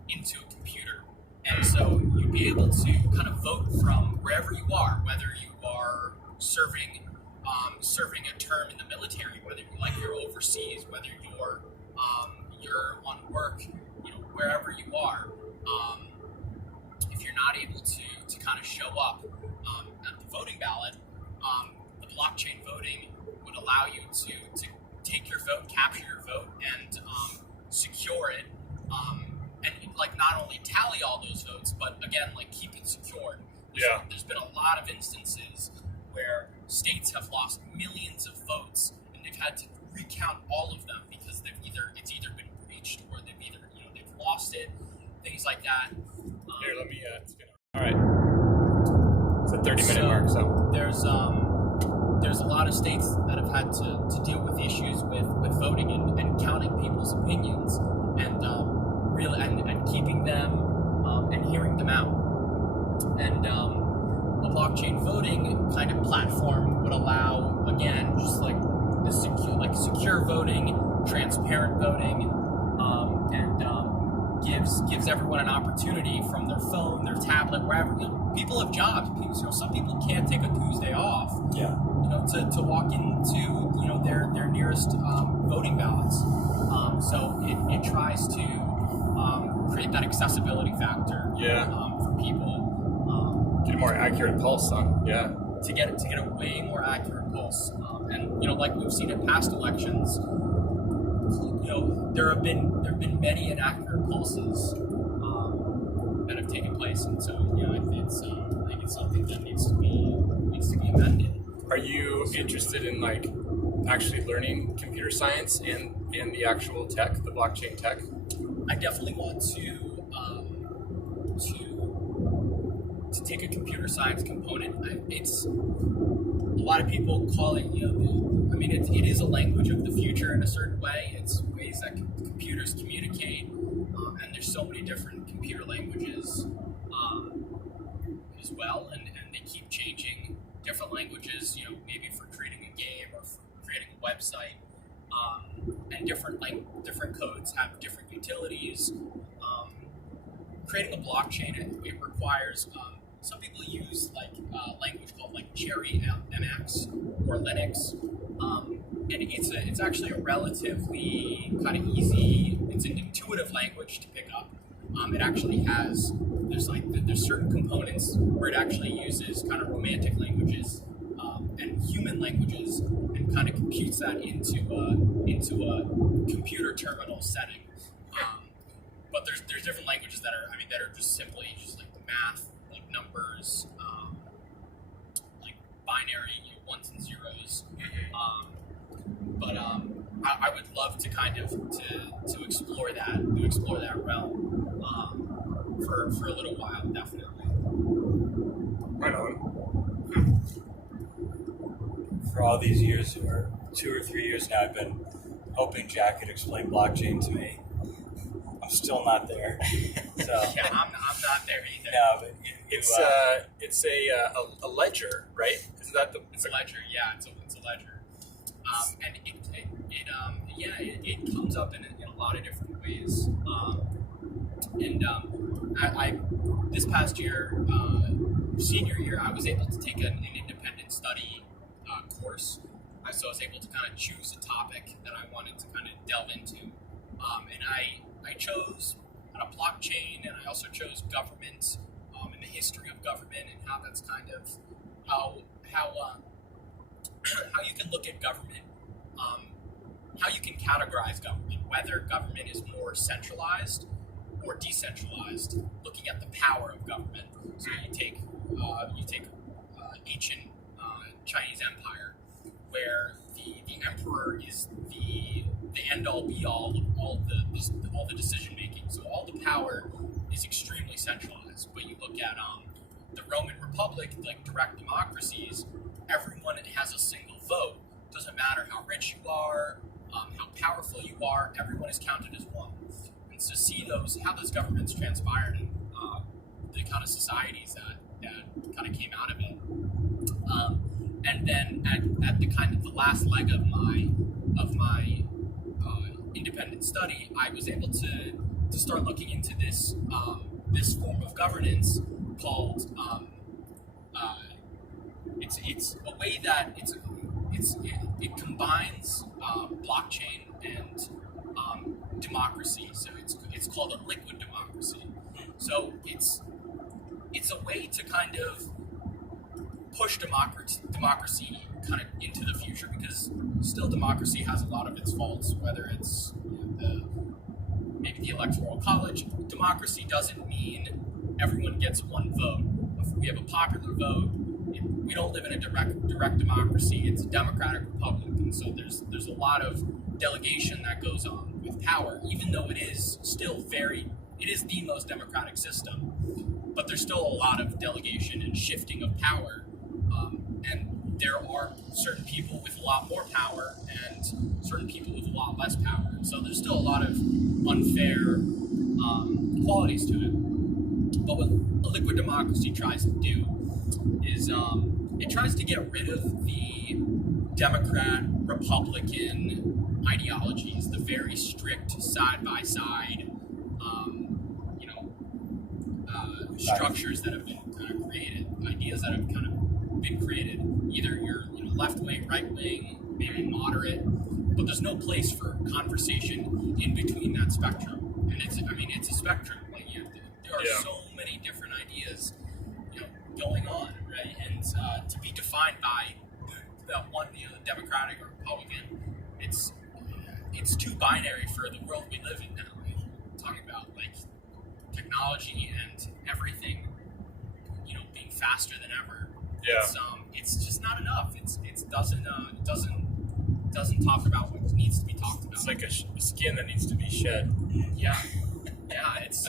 into a computer. And so you'd be able to kind of vote from wherever you are, whether you are serving a term in the military, whether you're overseas, whether you're on work, wherever you are. If you're not able to kind of show up at the voting ballot, the blockchain voting would allow you to take your vote, capture your vote, and secure it. And like not only tally all those votes, but again, like keep it secure. There's been a lot of instances where states have lost millions of votes, and they've had to recount all of them because it's either been breached or they've lost it, things like that. Here, let me spin it. All right, it's a 30-minute mark. So there's a lot of states that have had to deal with issues with voting and counting people's opinions and and keeping them and hearing them out. And a blockchain voting kind of platform would allow, again, just like the secure voting, transparent voting, and gives everyone an opportunity from their phone, their tablet, wherever. People have jobs. Some people can't take a Tuesday off. To walk into their nearest voting ballots. So it tries to create that accessibility factor for people. Get a more accurate pulse on. To get a way more accurate pulse. And like we've seen in past elections, there have been many inaccurate pulses that have taken place, and so I think it's something that needs to be amended. Are you interested in like actually learning computer science and the actual tech, the blockchain tech? I definitely want to take a computer science component. It's a lot of people call it, it is a language of the future in a certain way. It's ways that computers communicate, and there's so many different computer languages as well, and they keep changing different languages, maybe for creating a game or for creating a website, and different codes have different utilities. Creating a blockchain, it requires, some people use language called Cherry MX or Linux, it's actually a relatively kind of easy. It's an intuitive language to pick up. It actually has there's certain components where it actually uses kind of romantic languages and human languages and kind of computes that into a computer terminal setting. But there's different languages that are just simply just like math, like numbers, like binary, ones and zeros. But I would love to kind of to explore that realm for a little while, definitely. Right on. For all these years, or 2 or 3 years now, I've been hoping Jack could explain blockchain to me. I'm still not there. So Yeah, I'm not there either. no, but It's a ledger, right? Isn't that It's a ledger, yeah. It's a ledger, and it comes up in a lot of different ways. I this past year, senior year, I was able to take an independent study course. So I was able to kind of choose a topic that I wanted to kind of delve into, and I chose blockchain, and I also chose government and the history of government and how that's kind of how you can look at government, how you can categorize government, whether government is more centralized or decentralized, looking at the power of government. So you take ancient Chinese Empire, where the emperor is the end all be all of all the decision making. So all the power is extremely centralized. But you look at the Roman Republic, like direct democracies, everyone has a single vote. Doesn't matter how rich you are, how powerful you are, everyone is counted as one. And so see how those governments transpired and the kind of societies that kind of came out of it. And then at the kind of the last leg of my independent study, I was able to start looking into this form of governance called it's a way that it combines blockchain and democracy. So it's called a liquid democracy. So it's a way to kind of push democracy kind of into the future, because still democracy has a lot of its faults, whether it's maybe the electoral college. Democracy doesn't mean everyone gets one vote. If we have a popular vote, we don't live in a direct democracy. It's a democratic republic, and so there's a lot of delegation that goes on with power, even though it is the most democratic system. But there's still a lot of delegation and shifting of power, and there are certain people with a lot more power and certain people with a lot less power. So there's still a lot of unfair qualities to it. But what a liquid democracy tries to do is it tries to get rid of the Democrat, Republican ideologies, the very strict side-by-side structures that have been kind of created, ideas that have kind of been created. Either you're left wing, right wing, maybe moderate, but there's no place for conversation in between that spectrum. And it's a spectrum. Like there are so many different ideas, going on, right? And to be defined by that one, Democratic or Republican, it's too binary for the world we live in now. Talking about like technology and everything, being faster than ever. Yeah. It's just not enough. It doesn't talk about what needs to be talked about. It's like a skin that needs to be shed. Yeah. It's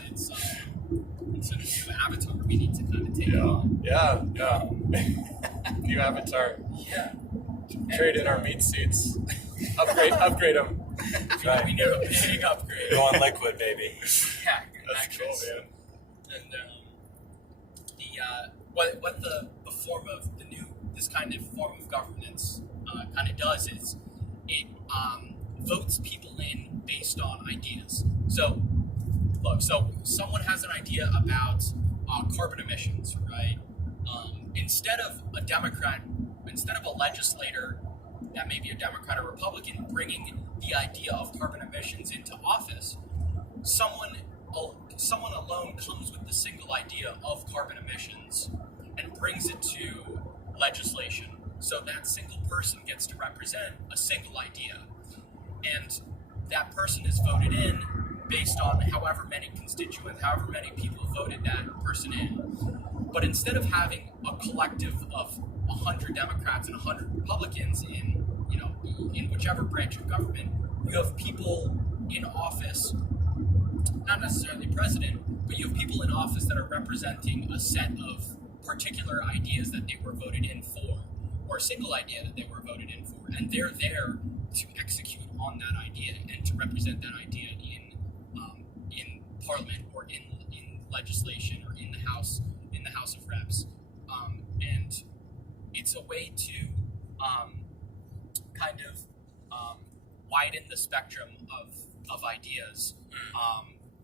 a new avatar we need to kind of take on. Yeah. New avatar. Yeah. Trade in our meat suits. Upgrade them. Right. We need a big upgrade. Go on liquid, baby. Yeah, That's cool, man. And what the form of this kind of form of governance kind of does is it votes people in based on ideas. So someone has an idea about carbon emissions, right? Instead of a legislator that may be a Democrat or Republican, bringing the idea of carbon emissions into office. Someone alone comes with the single idea of carbon emissions and brings it to legislation. So that single person gets to represent a single idea. And that person is voted in based on however many constituents, however many people voted that person in. But instead of having a collective of 100 Democrats and 100 Republicans in whichever branch of government, you have people in office, not necessarily president, but you have people in office that are representing a set of particular ideas that they were voted in for, or a single idea that they were voted in for, and they're there to execute on that idea and to represent that idea in Parliament or in legislation or in the House of Reps, and it's a way to kind of widen the spectrum of ideas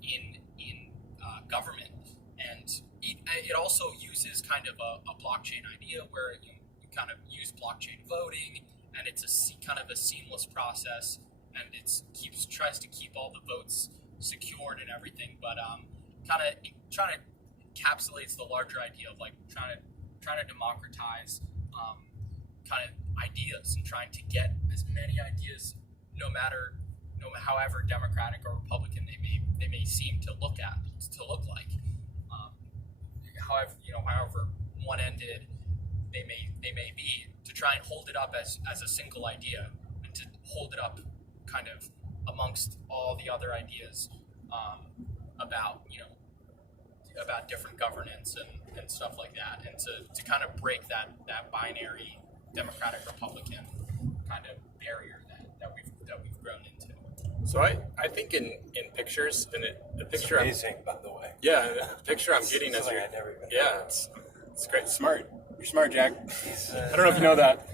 in government, and it also uses kind of a blockchain idea where you kind of use blockchain voting, and it's kind of a seamless process, and it tries to keep all the votes secured and everything, but kind of trying to encapsulates the larger idea of like trying to democratize kind of ideas and trying to get as many ideas, no matter however Democratic or Republican they may seem to look like. However one-ended they may be, to try and hold it up as a single idea, and to hold it up kind of amongst all the other ideas about different governance and stuff like that, and to kind of break that binary Democratic Republican kind of barrier that we've grown into. So I think in pictures, and the picture It's amazing, by the way. the picture I'm getting as Something you're, I'd never even it's great, smart. You're smart, Jack. He's, I don't know if you know that.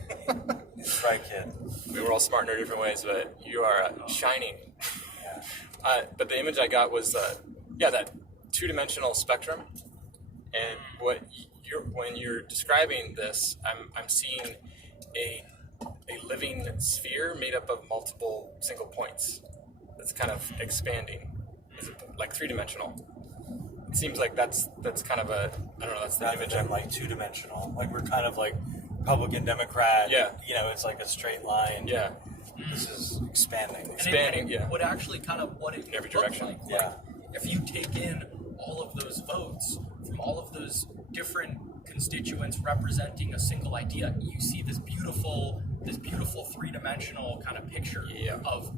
he's a bright kid. We were all smart in our different ways, but you are shining. Yeah. But the image I got was that two-dimensional spectrum, and when you're describing this, I'm seeing a living sphere made up of multiple single points that's kind of expanding. Is it like three-dimensional? It seems like that's kind of that's the Rather image than like two-dimensional. Like we're kind of like Republican, Democrat. Yeah. It's like a straight line. Yeah. This is expanding. Expanding, yeah. What actually kind of what it In every looks direction. like. Yeah. If you take in all of those votes from all of those different constituents representing a single idea, you see this beautiful three-dimensional kind of picture of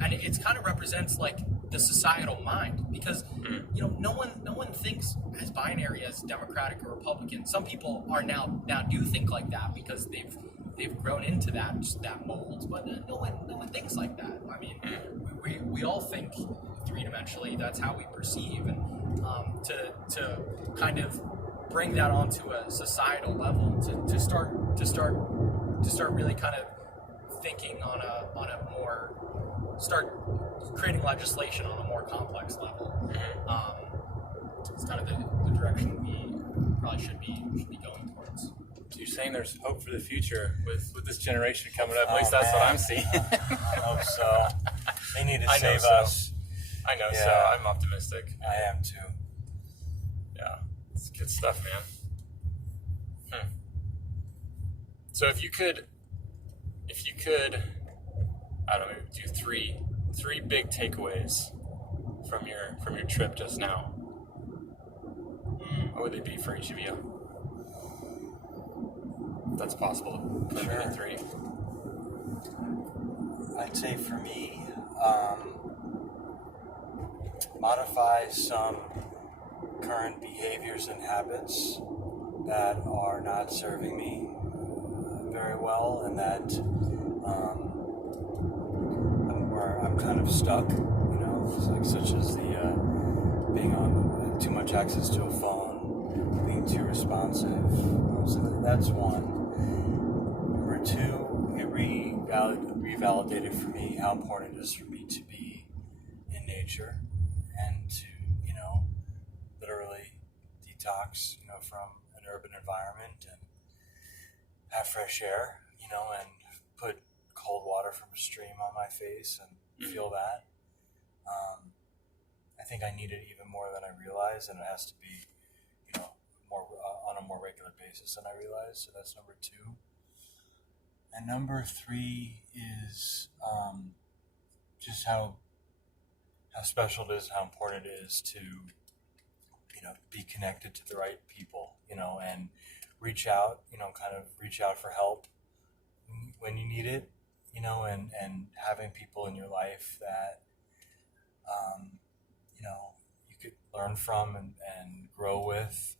and it kind of represents like the societal mind, because no one thinks as binary as Democratic or Republican. Some people are now do think like that because they've grown into that mold, but no one thinks like that. I mean, we all think three-dimensionally. That's how we perceive, and to kind of bring that onto a societal level, to start really kind of thinking on a more, start creating legislation on a more complex level. It's kind of the direction we probably should be going towards. So you're saying there's hope for the future with this generation coming up. At least that's what I'm seeing. I hope so. They need to I know save so. us. I know, Yeah. so I'm optimistic. I am too. Yeah, it's good stuff, man. So if you could, I don't know, maybe do three big takeaways from your trip just now. What would they be for each of you? If that's possible to put them in three. I'd say for me, modify some current behaviors and habits that are not serving me very well, and that where I'm kind of stuck, like such as the being on too much access to a phone, being too responsive. So that's one. Number two, it revalidated for me how important it is for me to be in nature and to, literally detox, from an urban environment and have fresh air, and cold water from a stream on my face and feel that. I think I need it even more than I realize, and it has to be, more on a more regular basis than I realize. So that's number 2. And number 3 is just how special it is, how important it is to, be connected to the right people, and reach out, reach out for help when you need it, and having people in your life that, you could learn from and grow with,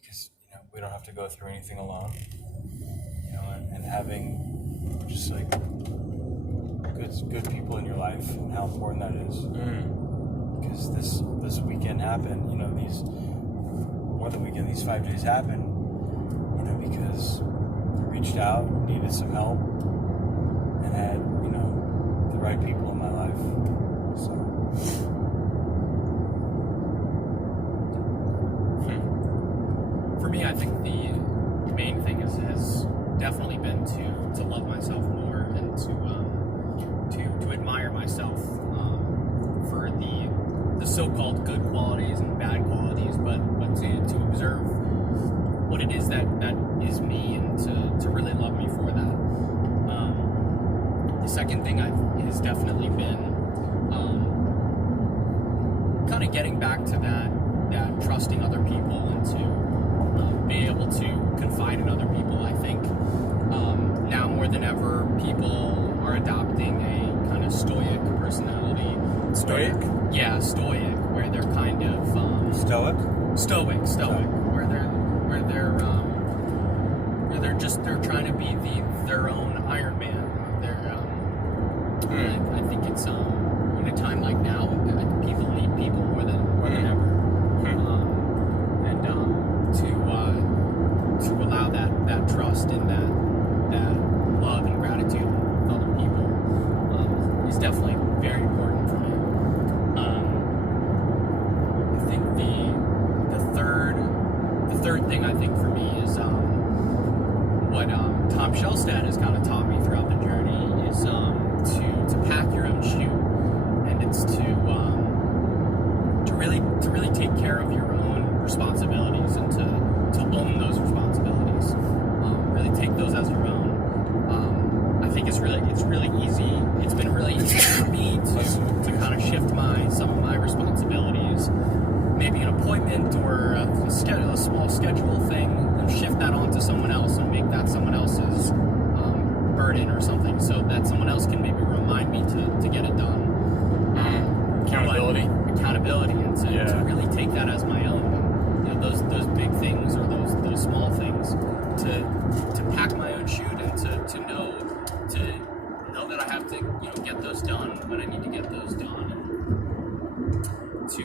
because, we don't have to go through anything alone, and having just like good people in your life and how important that is. Because this weekend happened, these 5 days happened, because I reached out, needed some help, and had, the right people in my life. So. For me, I think the main thing has definitely been to love myself more and to admire myself for the so-called good qualities and bad qualities, but to observe what it is that is me, and to really love me for that. The second thing has definitely been kind of getting back to that trusting other people and to be able to confide in other people. I think now more than ever, people are adopting a kind of stoic personality. Stoic? Yeah, stoic, where they're kind of Stoic? Stoic, where they're trying to be their own Iron Man. I think it's in a time like now, people need people more than ever, and to allow that trust and that love and gratitude with other people is definitely very important for me. I think the third thing I think for me is what Tom Shellstad has kind of taught me throughout the journey is to pack your own shoe, and it's to really take care of your own responsibilities and to own those responsibilities. Really take those as your own. I think it's really easy. It's been really easy for me to kind of shift some of my responsibilities, maybe an appointment or a small schedule thing, and shift that onto someone else and make that someone else's burden or something, so that someone else can maybe remind me to get it done. Accountability, and to really take that as my own. Those big things or those small things, to pack my own chute and to know that I have to get those done when I need to get those done, and to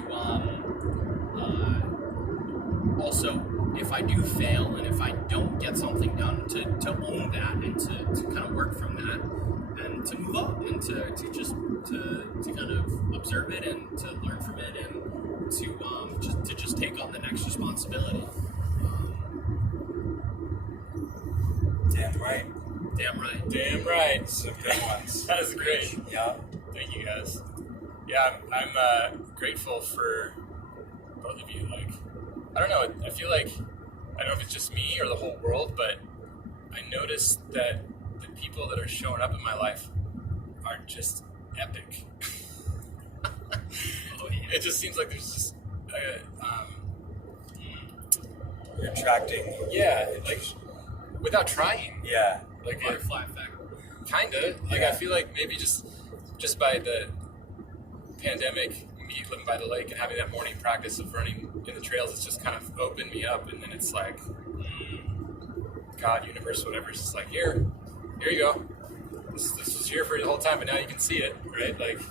also, if I do fail and if I don't get something done, to own that and to kind of work from that and to move up and to kind of observe it and to learn from it and to just take on the next responsibility. Damn right. Damn right. Some good ones. That was great. Yeah. Thank you guys. Yeah, I'm grateful for both of you. Like, I don't know. I feel like, I don't know if it's just me or the whole world, but I noticed that the people that are showing up in my life are just epic. Oh, yeah. It just seems like there's just, You're attracting. yeah, like without trying. Yeah. Like Butterfly effect. kinda. Like Yeah. I feel like maybe just by the pandemic, me living by the lake and having that morning practice of running in the trails, it's just kind of opened me up, and then it's like, God, universe, whatever. It's just like, here you go. This was here for you the whole time, but now you can see it, right? Like,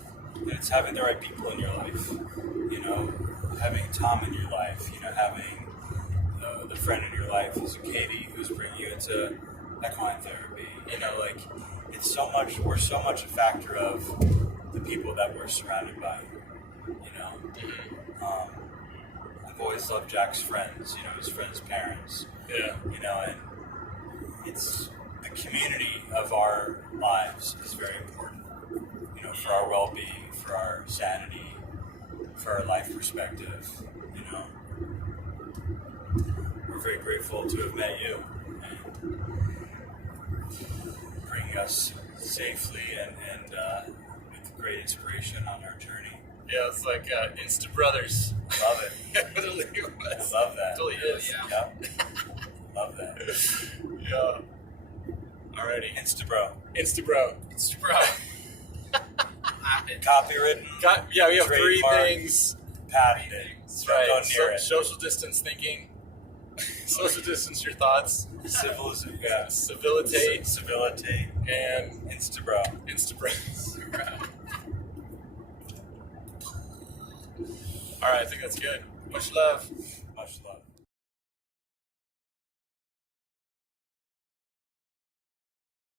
And it's having the right people in your life, having Tom in your life, having the friend in your life who's Katie, who's bringing you into equine therapy, we're so much a factor of the people that we're surrounded by, I've always loved Jack's friends, his friends' parents, yeah, and it's the community of our lives is very important. You know, for our well-being, for our sanity, for our life perspective. You know, we're very grateful to have met you and bringing us safely and with great inspiration on our journey. Yeah, it's like Insta Brothers. Love it. It really was. I love that. It totally is. Yeah. Yep. Love that. Yeah. Alrighty. Instabro. Instabro. It's bro. Happen. Copywritten. Yeah, we have three Trademark. things. Patented. That's Don't right. go near it. Social distance thinking. Social distance your thoughts. Civilization. Yeah. Civility. Civility. And Instabro. Instabro. Alright, I think that's good. Much love. Much love.